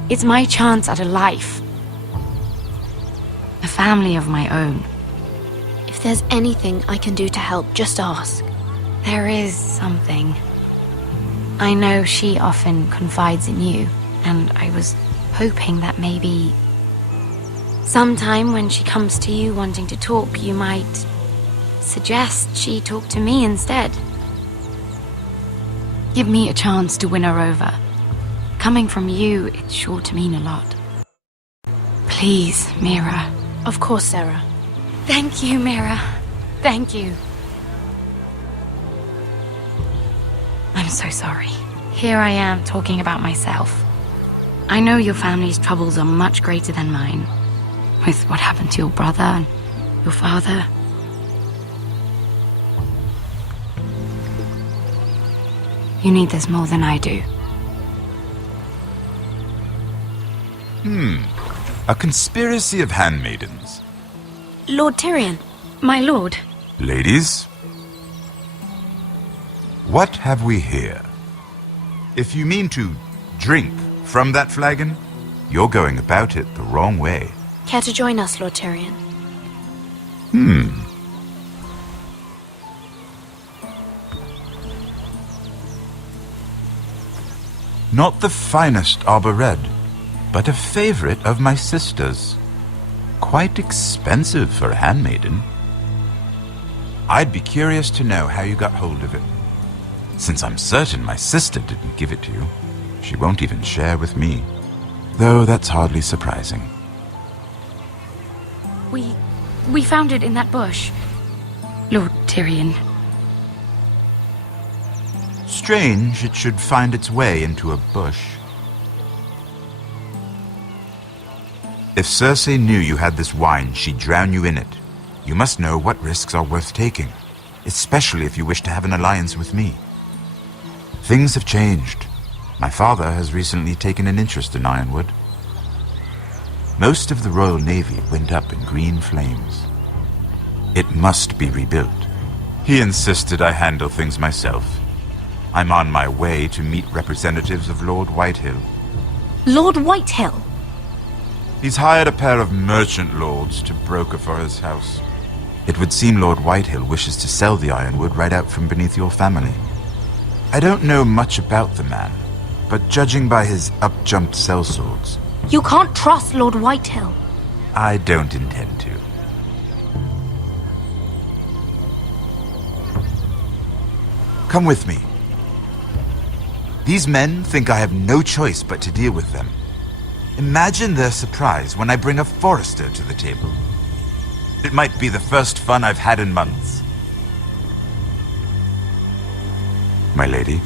It's my chance at a life. A family of my own. If there's anything I can do to help, just ask. There is something. I know she often confides in you, and I was hoping that maybe sometime when she comes to you wanting to talk, you might suggest she talk to me instead. Give me a chance to win her over. Coming from you, it's sure to mean a lot. Please, Mira. Of course, Sarah. Thank you, Mira. Thank you. I'm so sorry. Here I am talking about myself. I know your family's troubles are much greater than mine. With what happened to your brother and your father. You need this more than I do. A conspiracy of handmaidens. Lord Tyrion. My lord. Ladies, what have we here? If you mean to Drink from that flagon? You're going about it the wrong way. Care to join us, Lord Tyrion? Not the finest arbor red, but a favorite of my sister's. Quite expensive for a handmaiden. I'd be curious to know how you got hold of it. Since I'm certain my sister didn't give it to you, she won't even share with me. Though that's hardly surprising. We found it in that bush, Lord Tyrion. Strange it should find its way into a bush. If Cersei knew you had this wine, she'd drown you in it. You must know what risks are worth taking, especially if you wish to have an alliance with me. Things have changed. My father has recently taken an interest in Ironwood. Most of the Royal Navy went up in green flames. It must be rebuilt. He insisted I handle things myself. I'm on my way to meet representatives of Lord Whitehill. Lord Whitehill? He's hired a pair of merchant lords to broker for his house. It would seem Lord Whitehill wishes to sell the Ironwood right out from beneath your family. I don't know much about the man, but judging by his up-jumped sellswords, You can't trust Lord Whitehill. I don't intend to. Come with me. These men think I have no choice but to deal with them. Imagine their surprise when I bring a forester to the table. It might be the first fun I've had in months. My lady.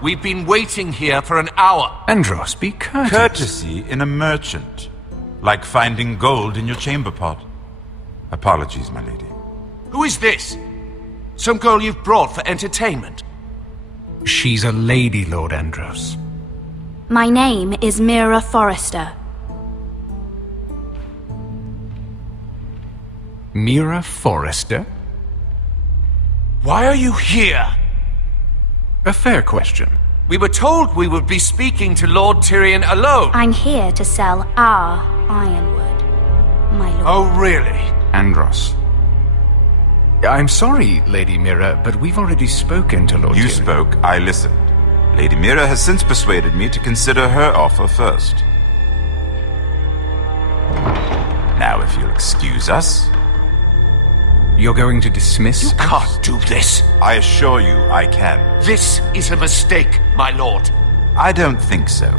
We've been waiting here for an hour. Andros, be courteous. Courtesy in a merchant. Like finding gold in your chamber pot. Apologies, my lady. Who is this? Some girl you've brought for entertainment? She's a lady, Lord Andros. My name is Mira Forrester. Mira Forrester? Why are you here? A fair question. We were told we would be speaking to Lord Tyrion alone. I'm here to sell our Ironwood, my lord. Oh, really? Andros. I'm sorry, Lady Mira, but we've already spoken to Lord Tyrion. You spoke, I listened. Lady Mira has since persuaded me to consider her offer first. Now, if you'll excuse us... You're going to dismiss You can't do this. I assure you I can. This is a mistake, my lord. I don't think so.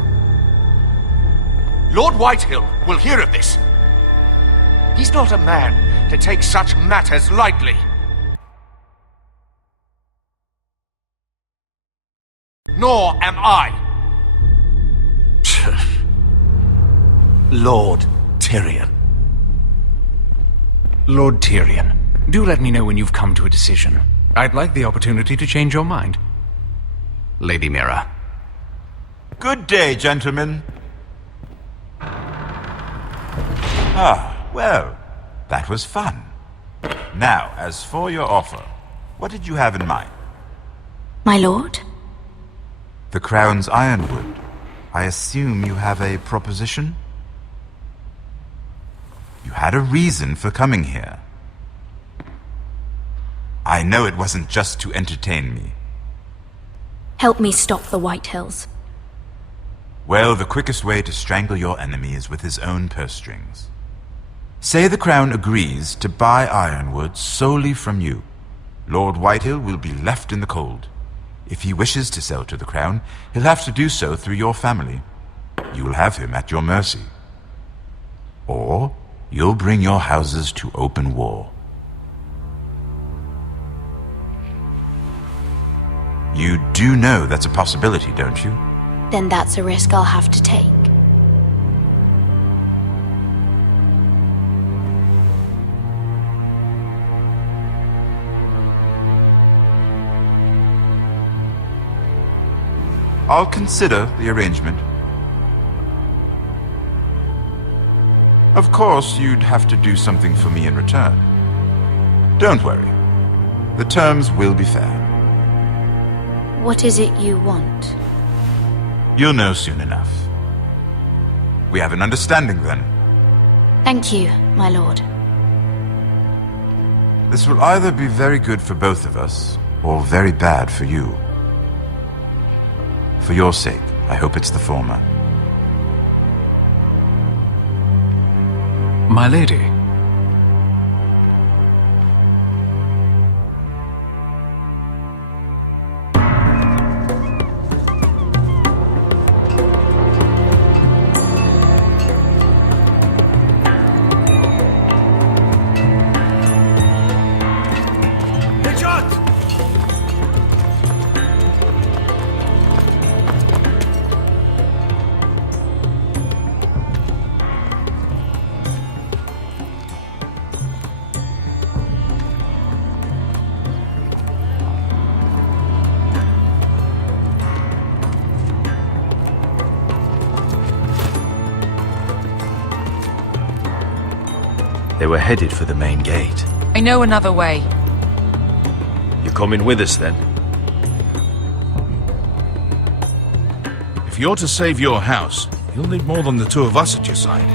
Lord Whitehill will hear of this. He's not a man to take such matters lightly. Nor am I. Lord Tyrion. Lord Tyrion, do let me know when you've come to a decision. I'd like the opportunity to change your mind. Lady Mira. Good day, gentlemen. Ah, well, that was fun. Now, as for your offer, what did you have in mind? My lord? The Crown's Ironwood. I assume you have a proposition? You had a reason for coming here. I know it wasn't just to entertain me. Help me stop the Whitehills. Well, the quickest way to strangle your enemy is with his own purse strings. Say the Crown agrees to buy Ironwood solely from you. Lord Whitehill will be left in the cold. If he wishes to sell to the Crown, he'll have to do so through your family. You will have him at your mercy. Or you'll bring your houses to open war. You do know that's a possibility, don't you? Then that's a risk I'll have to take. I'll consider the arrangement. Of course, you'd have to do something for me in return. Don't worry. The terms will be fair. What is it you want? You'll know soon enough. We have an understanding then. Thank you, my lord. This will either be very good for both of us, or very bad for you. For your sake, I hope it's the former. My lady. They were headed for the main gate. I know another way. You're coming with us then? If you're to save your house, you'll need more than the two of us at your side.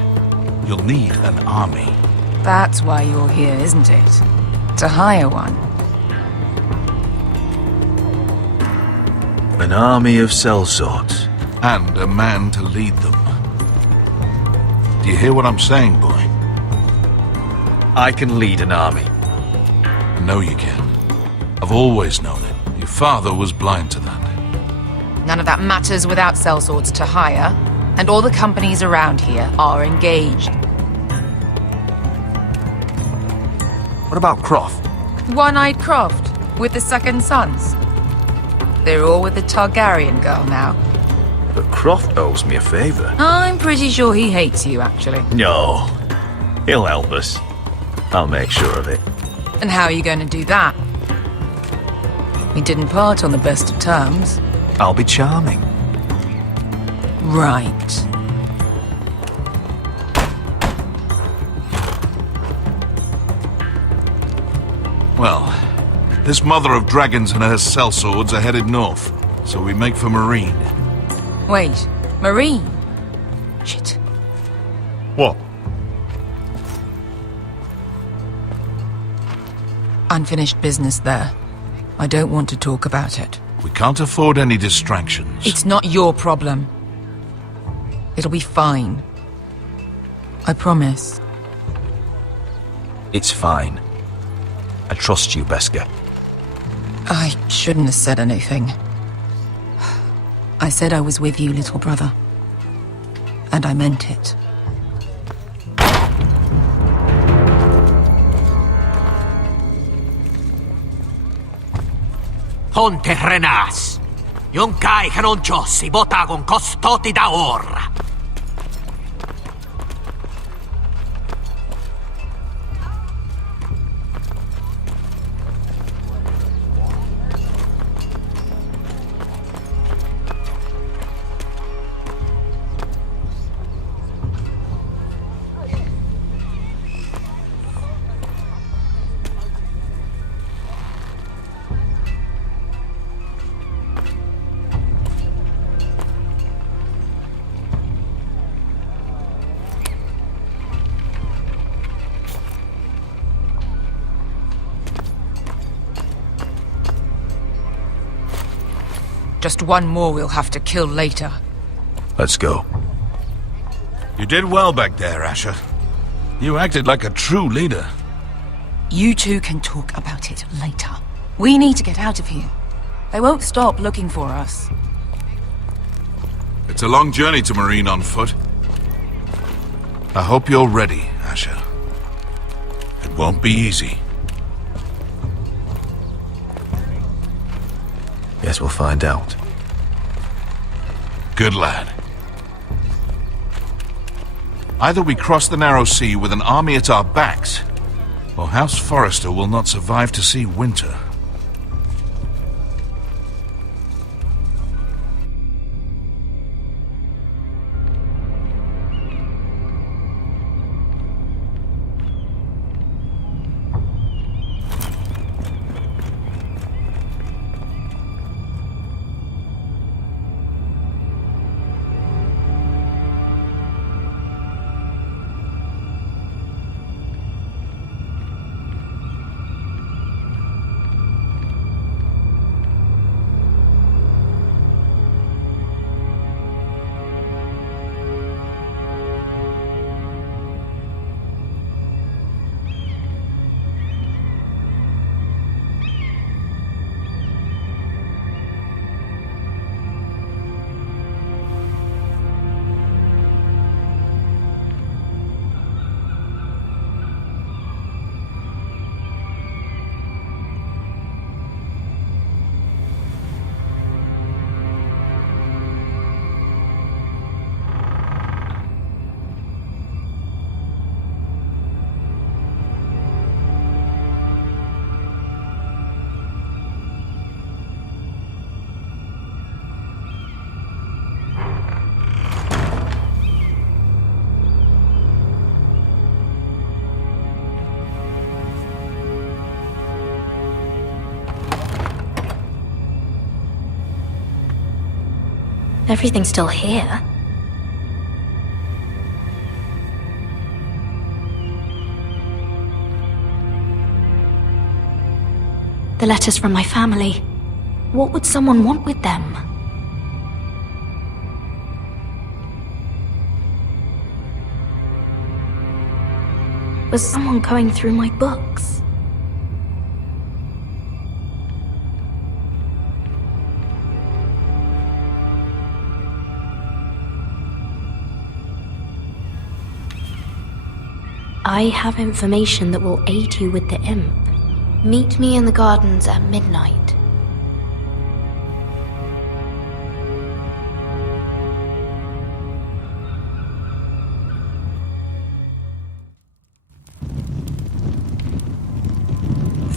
You'll need an army. That's why you're here, isn't it? To hire one. An army of sellswords. And a man to lead them. Do you hear what I'm saying, boy? I can lead an army. I know you can. I've always known it. Your father was blind to that. None of that matters without sellswords to hire, and all the companies around here are engaged. What about Croft? One-eyed Croft, with the second sons. They're all with the Targaryen girl now. But Croft owes me a favour. I'm pretty sure he hates you, actually. No. He'll help us. I'll make sure of it. And how are you going to do that? We didn't part on the best of terms. I'll be charming. Right. Well, this mother of dragons and her sellswords are headed north, so we make for Marine. Wait, Marine? Shit. What? Unfinished business there. I don't want to talk about it. We can't afford any distractions. It's not your problem. It'll be fine. I promise. It's fine. I trust you, Beskar. I shouldn't have said anything. I said I was with you, little brother. And I meant it. Honte renas. Yon kai canon jossi botagon costoti da orra. Just one more we'll have to kill later. Let's go. You did well back there, Asher. You acted like a true leader. You two can talk about it later. We need to get out of here. They won't stop looking for us. It's a long journey to Marine on foot. I hope you're ready, Asher. It won't be easy. Guess we'll find out. Good lad. Either we cross the narrow sea with an army at our backs, or House Forrester will not survive to see winter. Everything's still here. The letters from my family. What would someone want with them? Was someone going through my books? I have information that will aid you with the imp. Meet me in the gardens at midnight.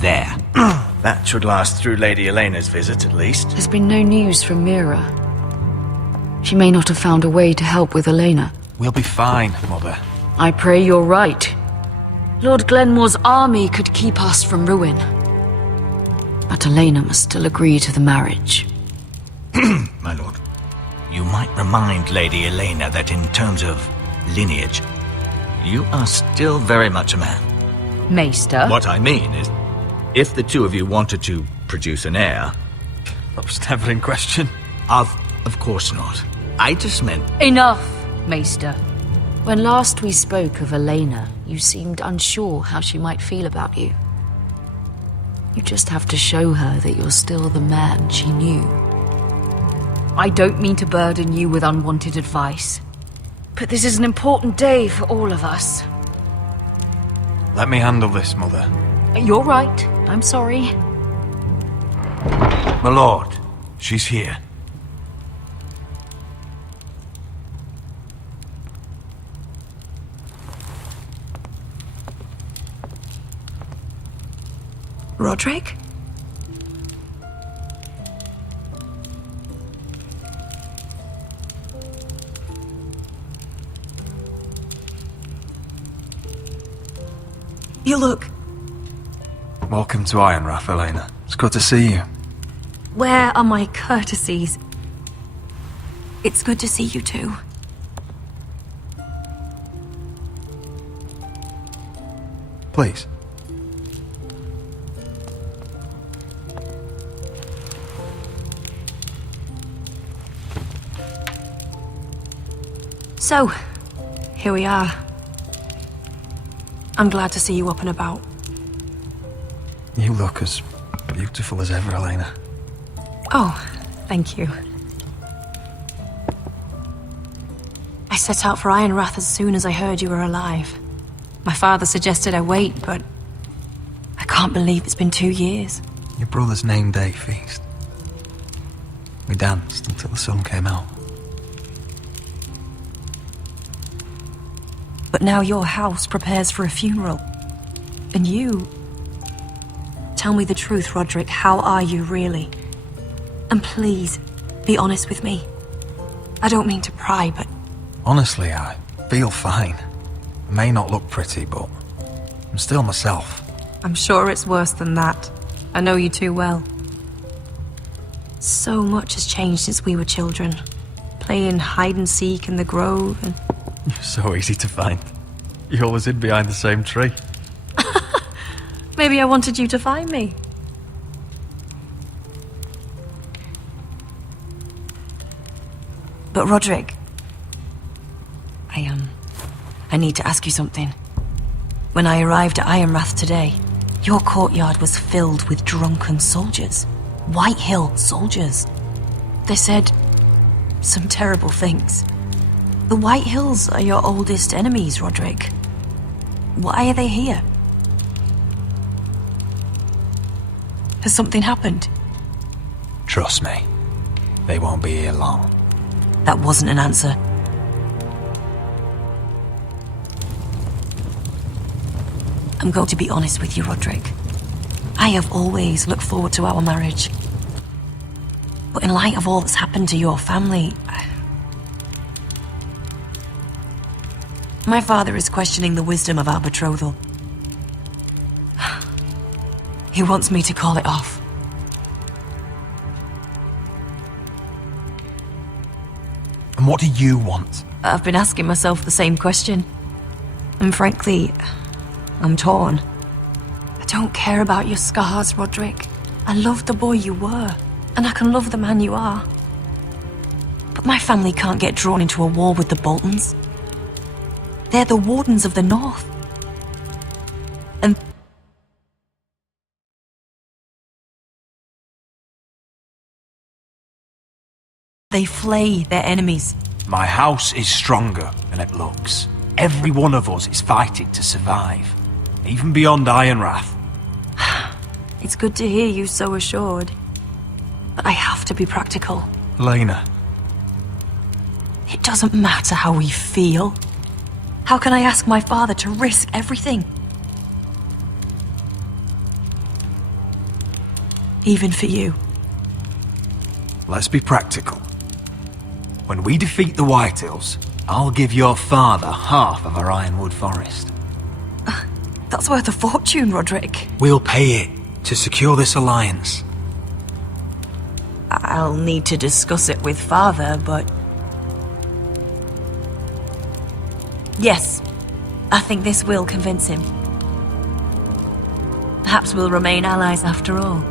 There. That should last through Lady Elena's visit, at least. There's been no news from Mira. She may not have found a way to help with Elena. We'll be fine, Mother. I pray you're right. Lord Glenmore's army could keep us from ruin. But Elena must still agree to the marriage. My lord, you might remind Lady Elena that in terms of lineage, you are still very much a man. Maester? What I mean is, if the two of you wanted to produce an heir... That was never in question. Of course not. I just meant... Enough, Maester. When last we spoke of Elena, you seemed unsure how she might feel about you. You just have to show her that you're still the man she knew. I don't mean to burden you with unwanted advice, but this is an important day for all of us. Let me handle this, Mother. You're right. I'm sorry. My lord, she's here. Roderick? You look... Welcome to Ironrath, Elena. It's good to see you. Where are my courtesies? It's good to see you too. Please. So, here we are. I'm glad to see you up and about. You look as beautiful as ever, Elena. Oh, thank you. I set out for Ironrath as soon as I heard you were alive. My father suggested I wait, but I can't believe it's been 2 years. Your brother's name day feast. We danced until the sun came out. But now your house prepares for a funeral. And you... Tell me the truth, Roderick. How are you, really? And please, be honest with me. I don't mean to pry, but... Honestly, I feel fine. I may not look pretty, but I'm still myself. I'm sure it's worse than that. I know you too well. So much has changed since we were children. Playing hide and seek in the grove and... You're so easy to find. You always hid behind the same tree. Maybe I wanted you to find me. But Roderick... I need to ask you something. When I arrived at Ironrath today, your courtyard was filled with drunken soldiers. White Hill soldiers. They said some terrible things. The White Hills are your oldest enemies, Roderick. Why are they here? Has something happened? Trust me, they won't be here long. That wasn't an answer. I'm going to be honest with you, Roderick. I have always looked forward to our marriage. But in light of all that's happened to your family... My father is questioning the wisdom of our betrothal. He wants me to call it off. What do you want? I've been asking myself the same question. And frankly, I'm torn. I don't care about your scars, Roderick. I love the boy you were, and I can love the man you are. But my family can't get drawn into a war with the Boltons. They're the Wardens of the North. And they flay their enemies. My house is stronger than it looks. Every one of us is fighting to survive, even beyond Ironrath. It's good to hear you so assured. But I have to be practical. Lena. It doesn't matter how we feel. How can I ask my father to risk everything? Even for you. Let's be practical. When we defeat the Whitehills, I'll give your father half of our Ironwood forest. That's worth a fortune, Roderick. We'll pay it to secure this alliance. I'll need to discuss it with father, but... Yes, I think this will convince him. Perhaps we'll remain allies after all.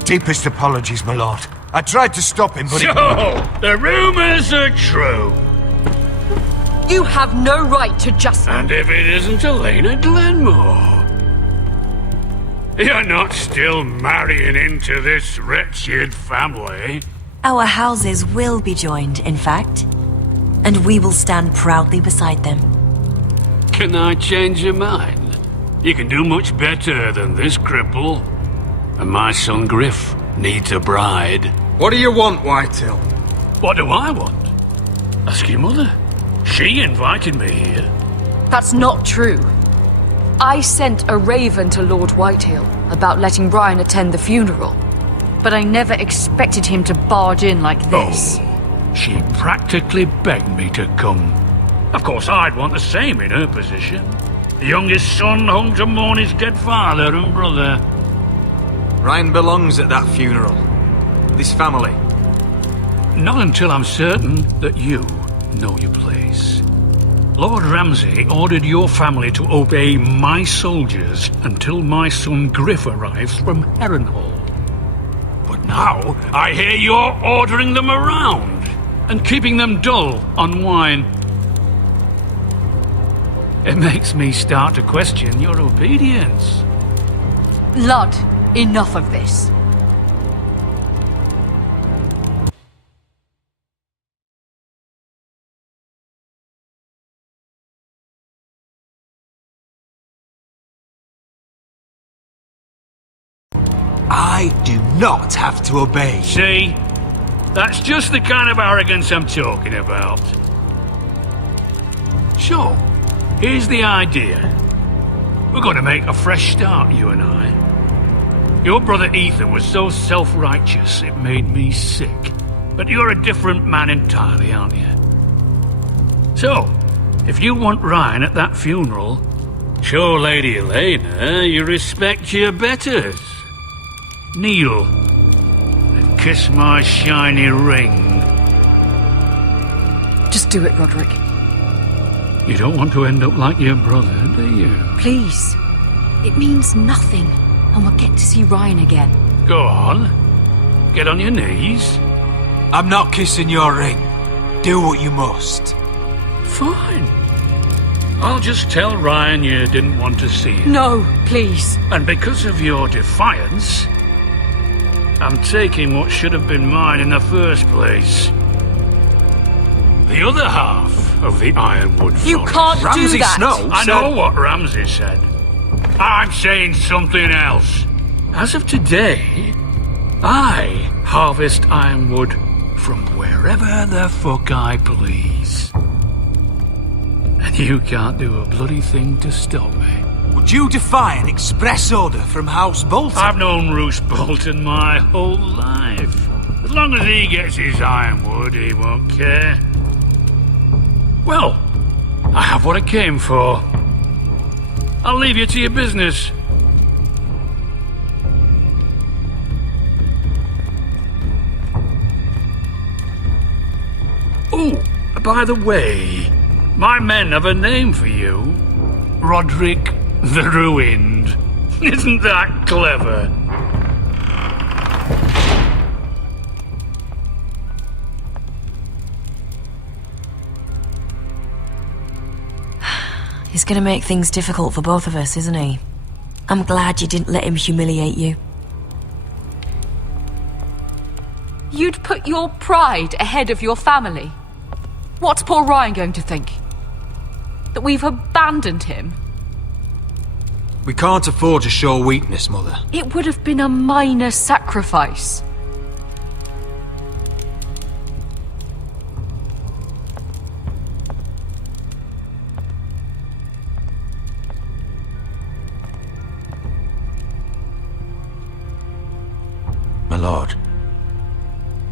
Deepest apologies, my lord. I tried to stop him, but So, the rumors are true. You have no right to just... And if it isn't Elena Glenmore? You're not still marrying into this wretched family. Our houses will be joined, in fact. And we will stand proudly beside them. Can I change your mind? You can do much better than this cripple. And my son Griff needs a bride. What do you want, Whitetail? What do I want? Ask your mother. She invited me here. That's not true. I sent a raven to Lord Whitehill about letting Brian attend the funeral. But I never expected him to barge in like this. Oh, she practically begged me to come. Of course, I'd want the same in her position. The youngest son home to mourn his dead father and brother. Ryan belongs at that funeral. With his family. Not until I'm certain that you know your place. Lord Ramsay ordered your family to obey my soldiers until my son Griff arrives from Harrenhal. But now I hear you're ordering them around and keeping them dull on wine. It makes me start to question your obedience. Lud, enough of this. I do not have to obey. See? That's just the kind of arrogance I'm talking about. So, here's the idea. We're going to make a fresh start, you and I. Your brother Ethan was so self-righteous it made me sick. But you're a different man entirely, aren't you? So, if you want Ryan at that funeral, show Lady Elena you respect your betters. Kneel and kiss my shiny ring. Just do it, Roderick. You don't want to end up like your brother, do you? Please. It means nothing, and we'll get to see Ryan again. Go on. Get on your knees. I'm not kissing your ring. Do what you must. Fine. I'll just tell Ryan you didn't want to see him. No, please. And because of your defiance, I'm taking what should have been mine in the first place. The other half of the Ironwood Forest. You can't do that! Snow I know what Ramsay said. I'm saying something else. As of today, I harvest Ironwood from wherever the fuck I please. And you can't do a bloody thing to stop me. Would you defy an express order from House Bolton? I've known Roose Bolton my whole life. As long as he gets his Ironwood, he won't care. Well, I have what I came for. I'll leave you to your business. Ooh, By the way, my men have a name for you. Roderick the Ruined. Isn't that clever? He's gonna make things difficult for both of us, isn't he? I'm glad you didn't let him humiliate you. You'd put your pride ahead of your family. What's poor Ryan going to think? That we've abandoned him? We can't afford to show weakness, Mother. It would have been a minor sacrifice. My lord,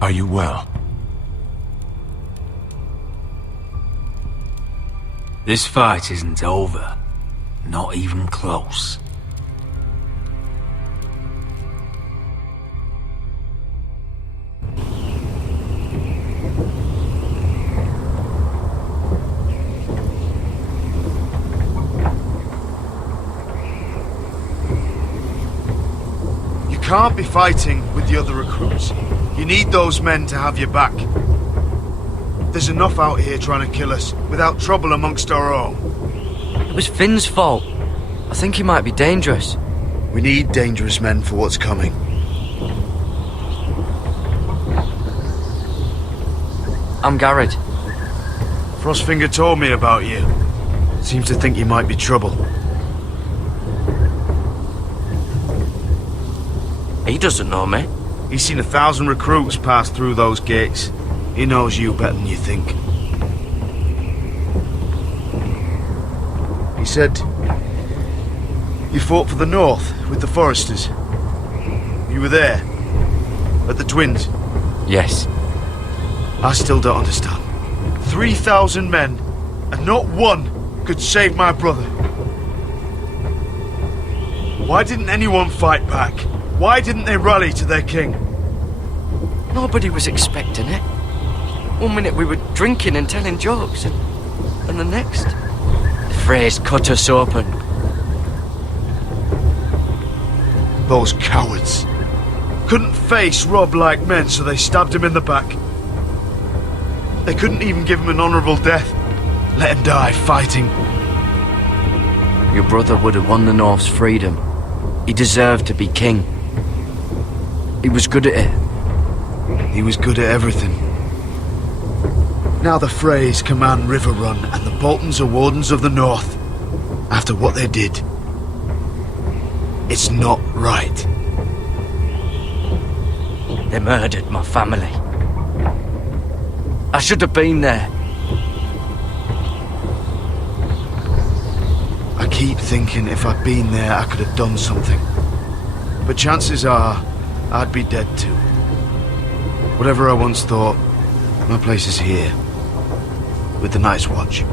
are you well? This fight isn't over. Not even close. You can't be fighting with the other recruits. You need those men to have your back. There's enough out here trying to kill us, without trouble amongst our own. It was Finn's fault. I think he might be dangerous. We need dangerous men for what's coming. I'm Garrett. Frostfinger told me about you. Seems to think you might be trouble. He doesn't know me. He's seen 1,000 recruits pass through those gates. He knows you better than you think. He said you fought for the North with the Foresters. You were there, at the Twins. Yes. I still don't understand. 3,000 men, and not one could save my brother. Why didn't anyone fight back? Why didn't they rally to their king? Nobody was expecting it. 1 minute we were drinking and telling jokes, and the next, the Freys cut us open. Those cowards. Couldn't face Rob like men, so they stabbed him in the back. They couldn't even give him an honourable death. Let him die fighting. Your brother would have won the North's freedom. He deserved to be king. He was good at it. He was good at everything. Now the Freys command Riverrun, and the Boltons are wardens of the North. After what they did. It's not right. They murdered my family. I should have been there. I keep thinking if I'd been there, I could have done something. But chances are, I'd be dead too. Whatever I once thought, my place is here. With the Night's Watch.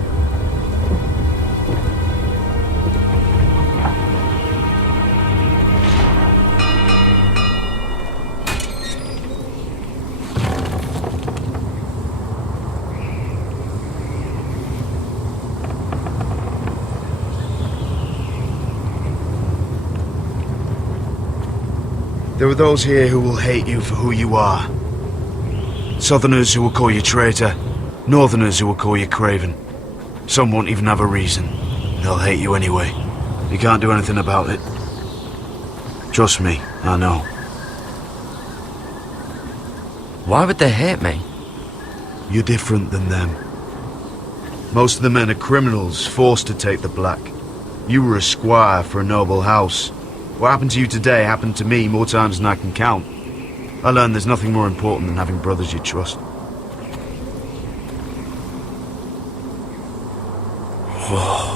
There are those here who will hate you for who you are. Southerners who will call you traitor. Northerners who will call you craven. Some won't even have a reason. They'll hate you anyway. You can't do anything about it. Trust me, I know. Why would they hate me? You're different than them. Most of the men are criminals, forced to take the black. You were a squire for a noble house. What happened to you today happened to me more times than I can count. I learned there's nothing more important than having brothers you trust. Whoa.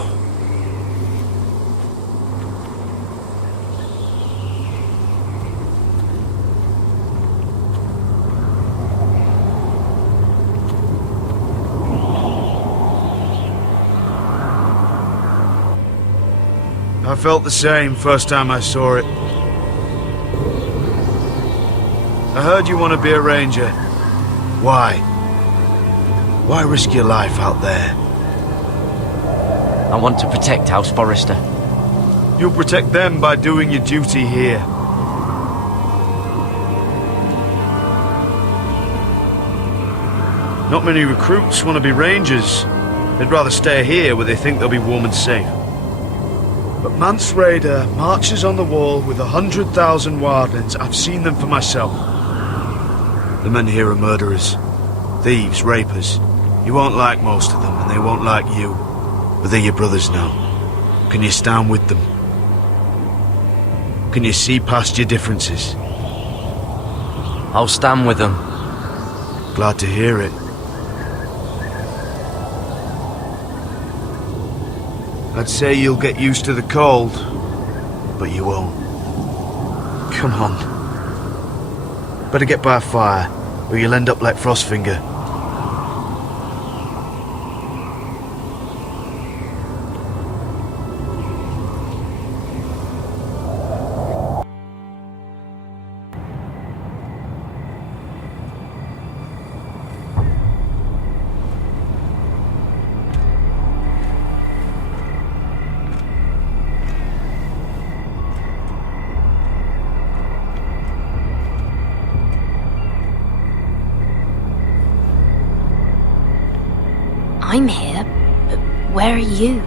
I felt the same first time I saw it. I heard you want to be a ranger. Why? Why risk your life out there? I want to protect House Forrester. You'll protect them by doing your duty here. Not many recruits want to be rangers. They'd rather stay here where they think they'll be warm and safe. But Mance Rayder marches on the wall with 100,000 wildlings. I've seen them for myself. The men here are murderers. Thieves, rapers. You won't like most of them, and they won't like you. But they're your brothers now. Can you stand with them? Can you see past your differences? I'll stand with them. Glad to hear it. I'd say you'll get used to the cold, but you won't. Come on. Better get by a fire, or you'll end up like Frostfinger. I'm here, but where are you?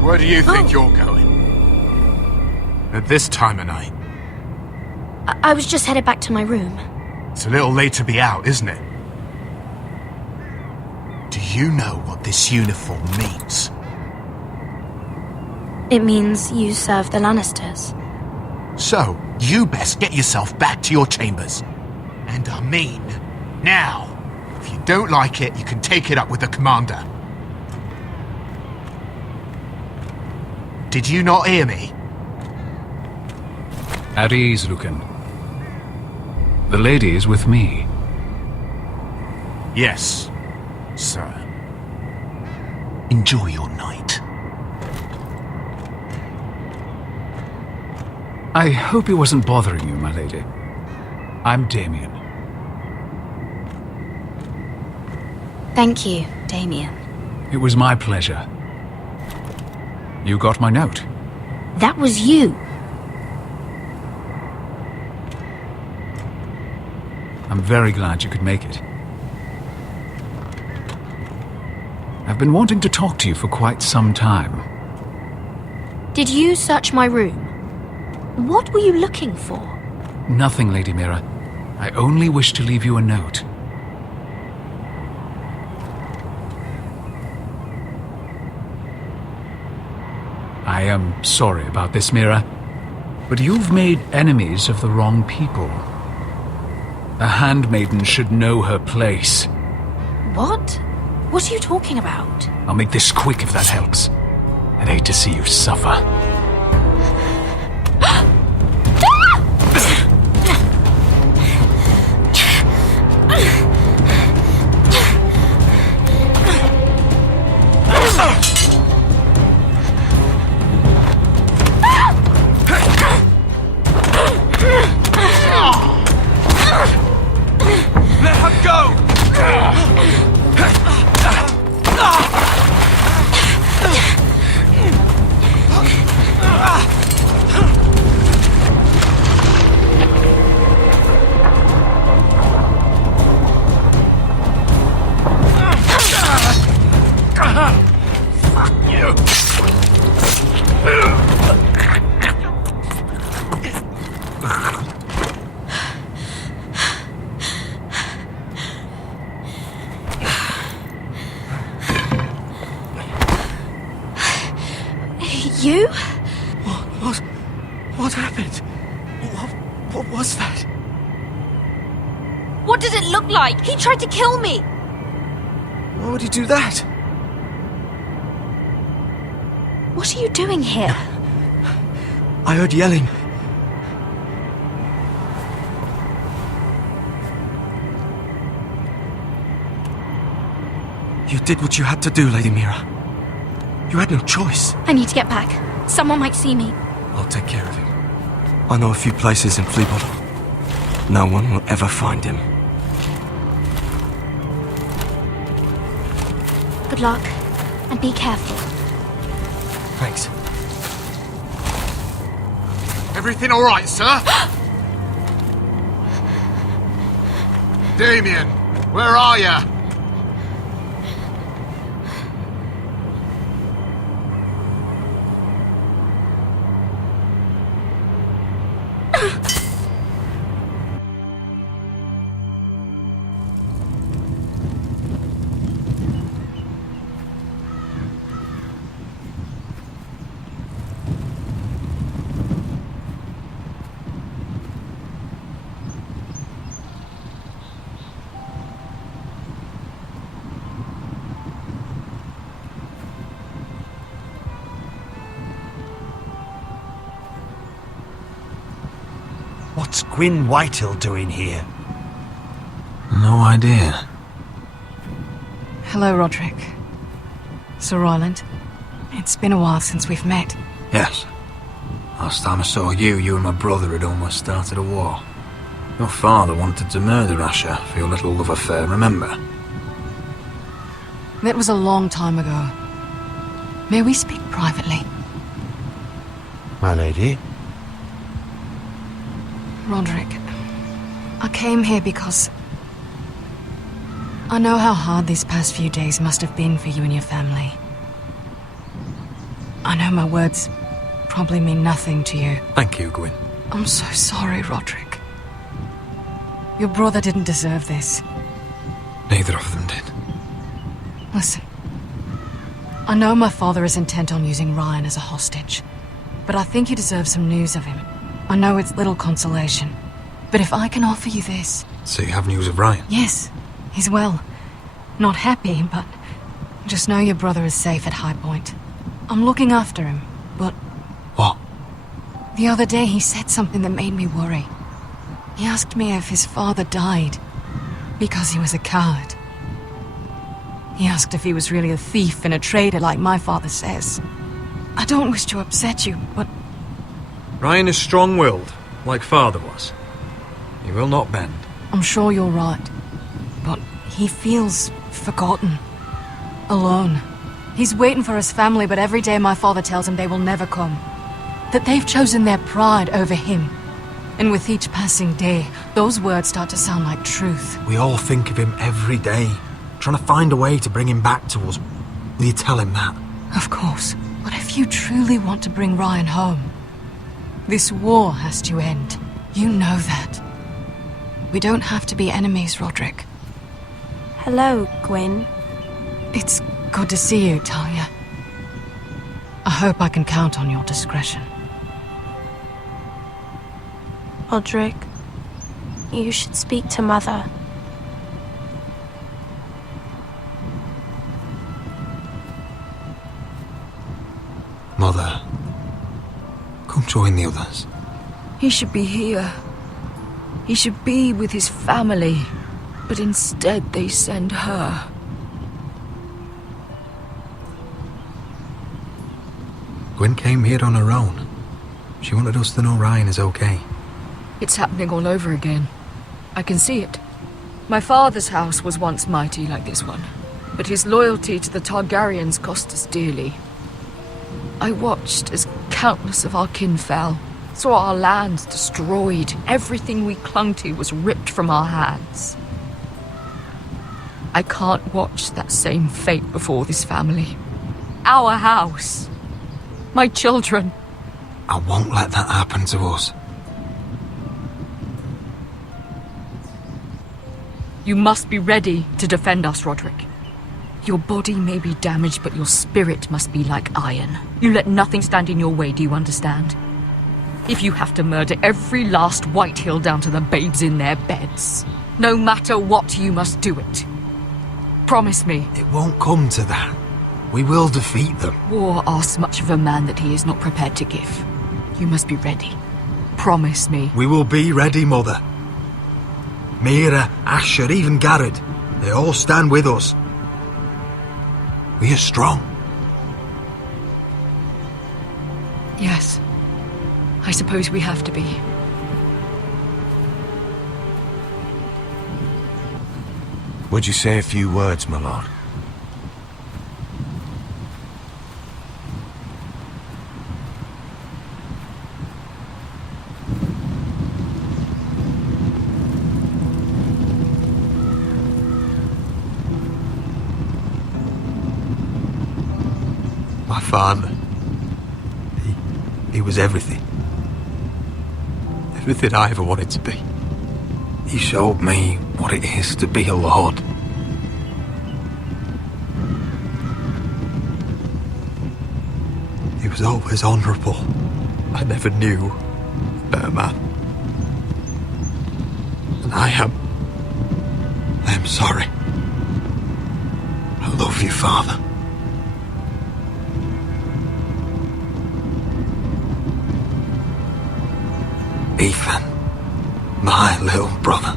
Where do you think you're going? At this time of night? I was just headed back to my room. It's a little late to be out, isn't it? Do you know what this uniform means? It means you serve the Lannisters. So, you best get yourself back to your chambers. And I mean, now. If you don't like it, you can take it up with the commander. Did you not hear me? At ease, Lucan. The lady is with me. Yes, sir. Enjoy your night. I hope he wasn't bothering you, my lady. I'm Damien. Thank you, Damien. It was my pleasure. You got my note. That was you. I'm very glad you could make it. I've been wanting to talk to you for quite some time. Did you search my room? What were you looking for? Nothing, Lady Mira. I only wish to leave you a note. I am sorry about this, Mira, but you've made enemies of the wrong people. A handmaiden should know her place. What? What are you talking about? I'll make this quick if that helps. I'd hate to see you suffer. You? What happened? What was that? What did it look like? He tried to kill me! Why would he do that? What are you doing here? I heard yelling. You did what you had to do, Lady Mira. You had no choice. I need to get back. Someone might see me. I'll take care of him. I know a few places in Fleabottom. No one will ever find him. Good luck, and be careful. Thanks. Everything all right, sir? Damien, where are you? What's Gwyn Whitehill doing here? No idea. Hello, Roderick. Sir Roland. It's been a while since we've met. Yes. Last time I saw you and my brother had almost started a war. Your father wanted to murder Asher for your little love affair, remember? That was a long time ago. May we speak privately? My lady? Roderick, I came here because I know how hard these past few days must have been for you and your family. I know my words probably mean nothing to you. Thank you, Gwyn. I'm so sorry, Roderick. Your brother didn't deserve this. Neither of them did. Listen, I know my father is intent on using Ryan as a hostage, but I think you deserve some news of him. I know it's little consolation, but if I can offer you this... So you have news of Ryan? Yes, he's well. Not happy, but just know your brother is safe at High Point. I'm looking after him, but... What? The other day he said something that made me worry. He asked me if his father died because he was a coward. He asked if he was really a thief and a traitor like my father says. I don't wish to upset you, but... Ryan is strong-willed, like father was. He will not bend. I'm sure you're right. But he feels forgotten. Alone. He's waiting for his family, but every day my father tells him they will never come. That they've chosen their pride over him. And with each passing day, those words start to sound like truth. We all think of him every day, trying to find a way to bring him back to us. Will you tell him that? Of course. But if you truly want to bring Ryan home, this war has to end. You know that. We don't have to be enemies, Roderick. Hello, Gwyn. It's good to see you, Talia. I hope I can count on your discretion. Roderick, you should speak to Mother. Mother, come join the others. He should be here. He should be with his family. But instead they send her. Gwyn came here on her own. She wanted us to know Ryan is okay. It's happening all over again. I can see it. My father's house was once mighty like this one, but his loyalty to the Targaryens cost us dearly. I watched as countless of our kin fell, saw our lands destroyed, everything we clung to was ripped from our hands. I can't watch that same fate before this family. Our house. My children. I won't let that happen to us. You must be ready to defend us, Roderick. Your body may be damaged, but your spirit must be like iron. You let nothing stand in your way, do you understand? If you have to murder every last Whitehill down to the babes in their beds, no matter what, you must do it. Promise me. It won't come to that. We will defeat them. War asks much of a man that he is not prepared to give. You must be ready. Promise me. We will be ready, Mother. Mira, Asher, even Garrett, they all stand with us. We are strong. Yes. I suppose we have to be. Would you say a few words, my lord? My father, he was everything. Everything I ever wanted to be. He showed me what it is to be a lord. He was always honourable. I never knew a better man. And I am sorry. I love you, Father. Ethan, my little brother.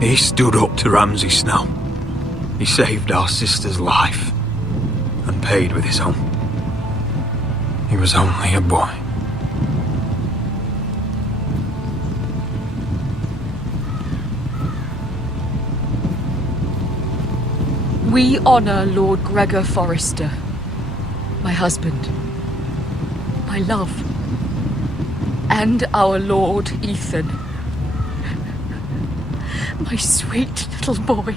He stood up to Ramsay Snow. He saved our sister's life and paid with his own. He was only a boy. We honor Lord Gregor Forrester, my husband, my love, and our Lord Ethan, my sweet little boy.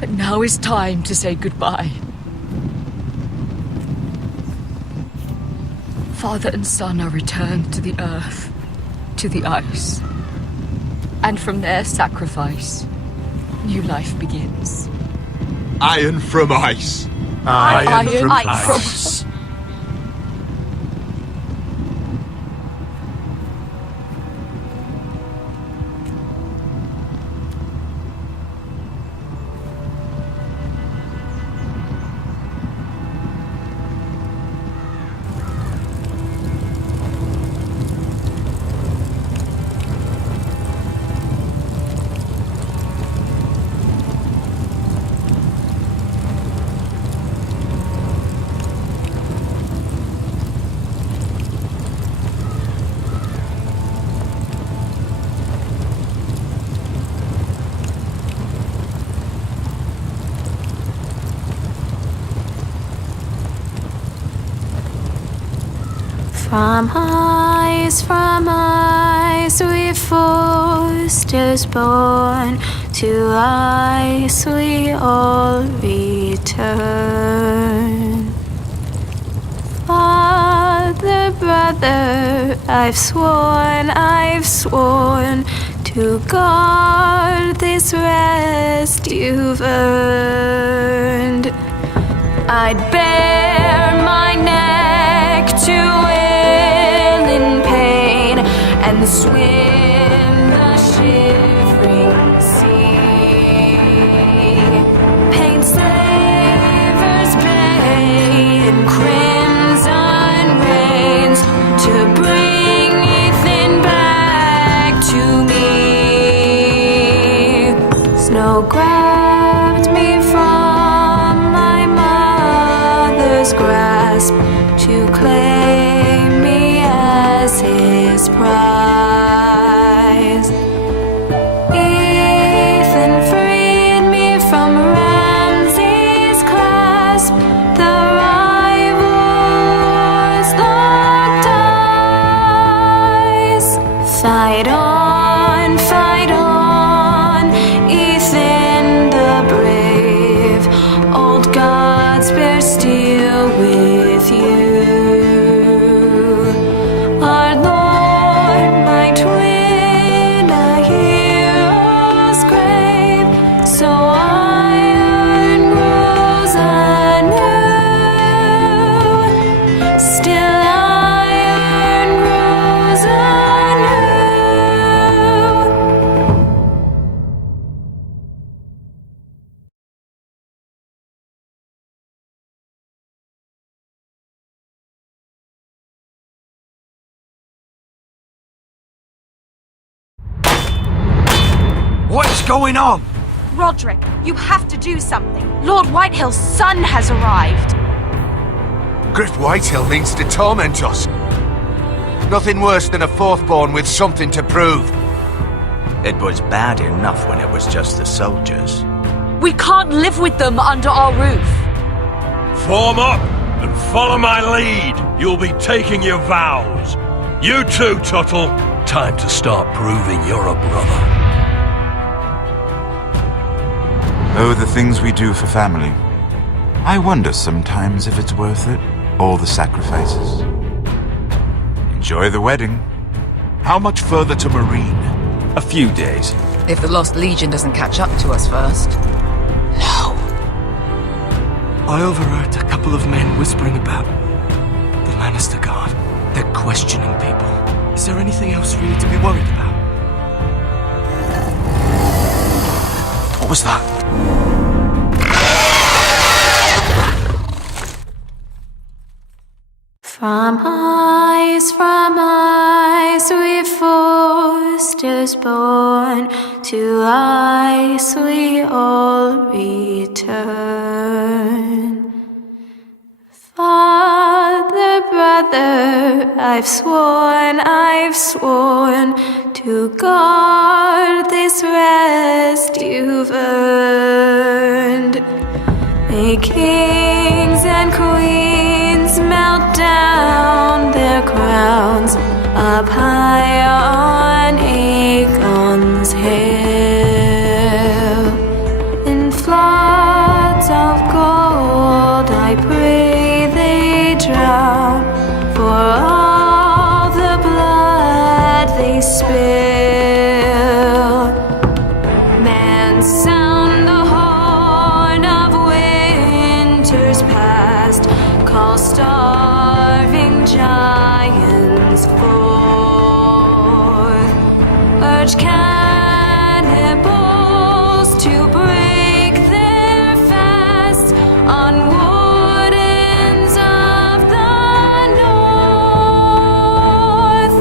But now is time to say goodbye. Father and son are returned to the earth, to the ice. And from their sacrifice, new life begins. Iron from ice. Iron from ice. ice. From ice we Forsters born, to ice we all return. Father, brother, I've sworn to guard this rest you've earned. I'd bare my neck to and swim the shivering sea. Paint Slaver's Bay in crimson rains to bring Ethan back to me. Snow grabbed me from my mother's grasp to claim me as his prize. Ethan freed me from Ramsay's clasp. The rivals locked eyes. Fight on, Ethan the brave. Old gods bear steel with you. Our Lord going on? Roderick, you have to do something. Lord Whitehill's son has arrived. Griff Whitehill means to torment us. Nothing worse than a fourthborn with something to prove. It was bad enough when it was just the soldiers. We can't live with them under our roof. Form up and follow my lead. You'll be taking your vows. You too, Tuttle. Time to start proving you're a brother. Oh, the things we do for family. I wonder sometimes if it's worth it, all the sacrifices. Enjoy the wedding. How much further to Marine? A few days. If the Lost Legion doesn't catch up to us first. I overheard a couple of men whispering about the Lannister Guard. They're questioning people. Is there anything else really to be worried about? What was that? From ice we foresters born, to ice we all return. Father, brother, I've sworn to guard this rest you've earned. May kings and queens melt down their crowns up high on Aegon's hill. In floods of gold I pray they drown, for all the blood they spill. Man, sound the horn of winter's past, call starving giants forth, urge cannibals to break their fast on wardens of the north.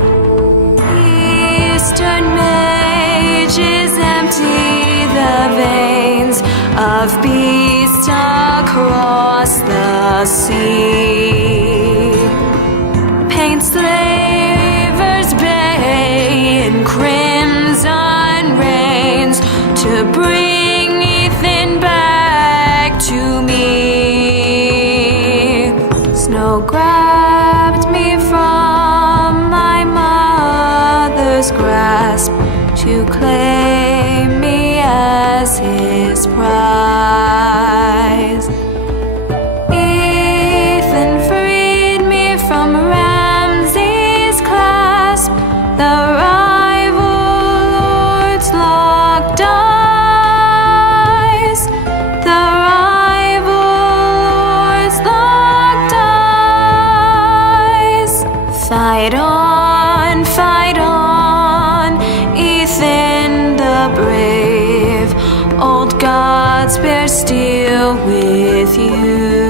Eastern mages empty the veins of beasts across the sea. Paint slavers bay in crimson rains to bring Ethan back to me. Snow grabbed me from my mother's grasp to claim me as his prize. Ethan freed me from Ramsay's clasp, the rival lords locked eyes, the rival lords locked eyes. Fight on, Ethan the brave, old gods bear steel with you.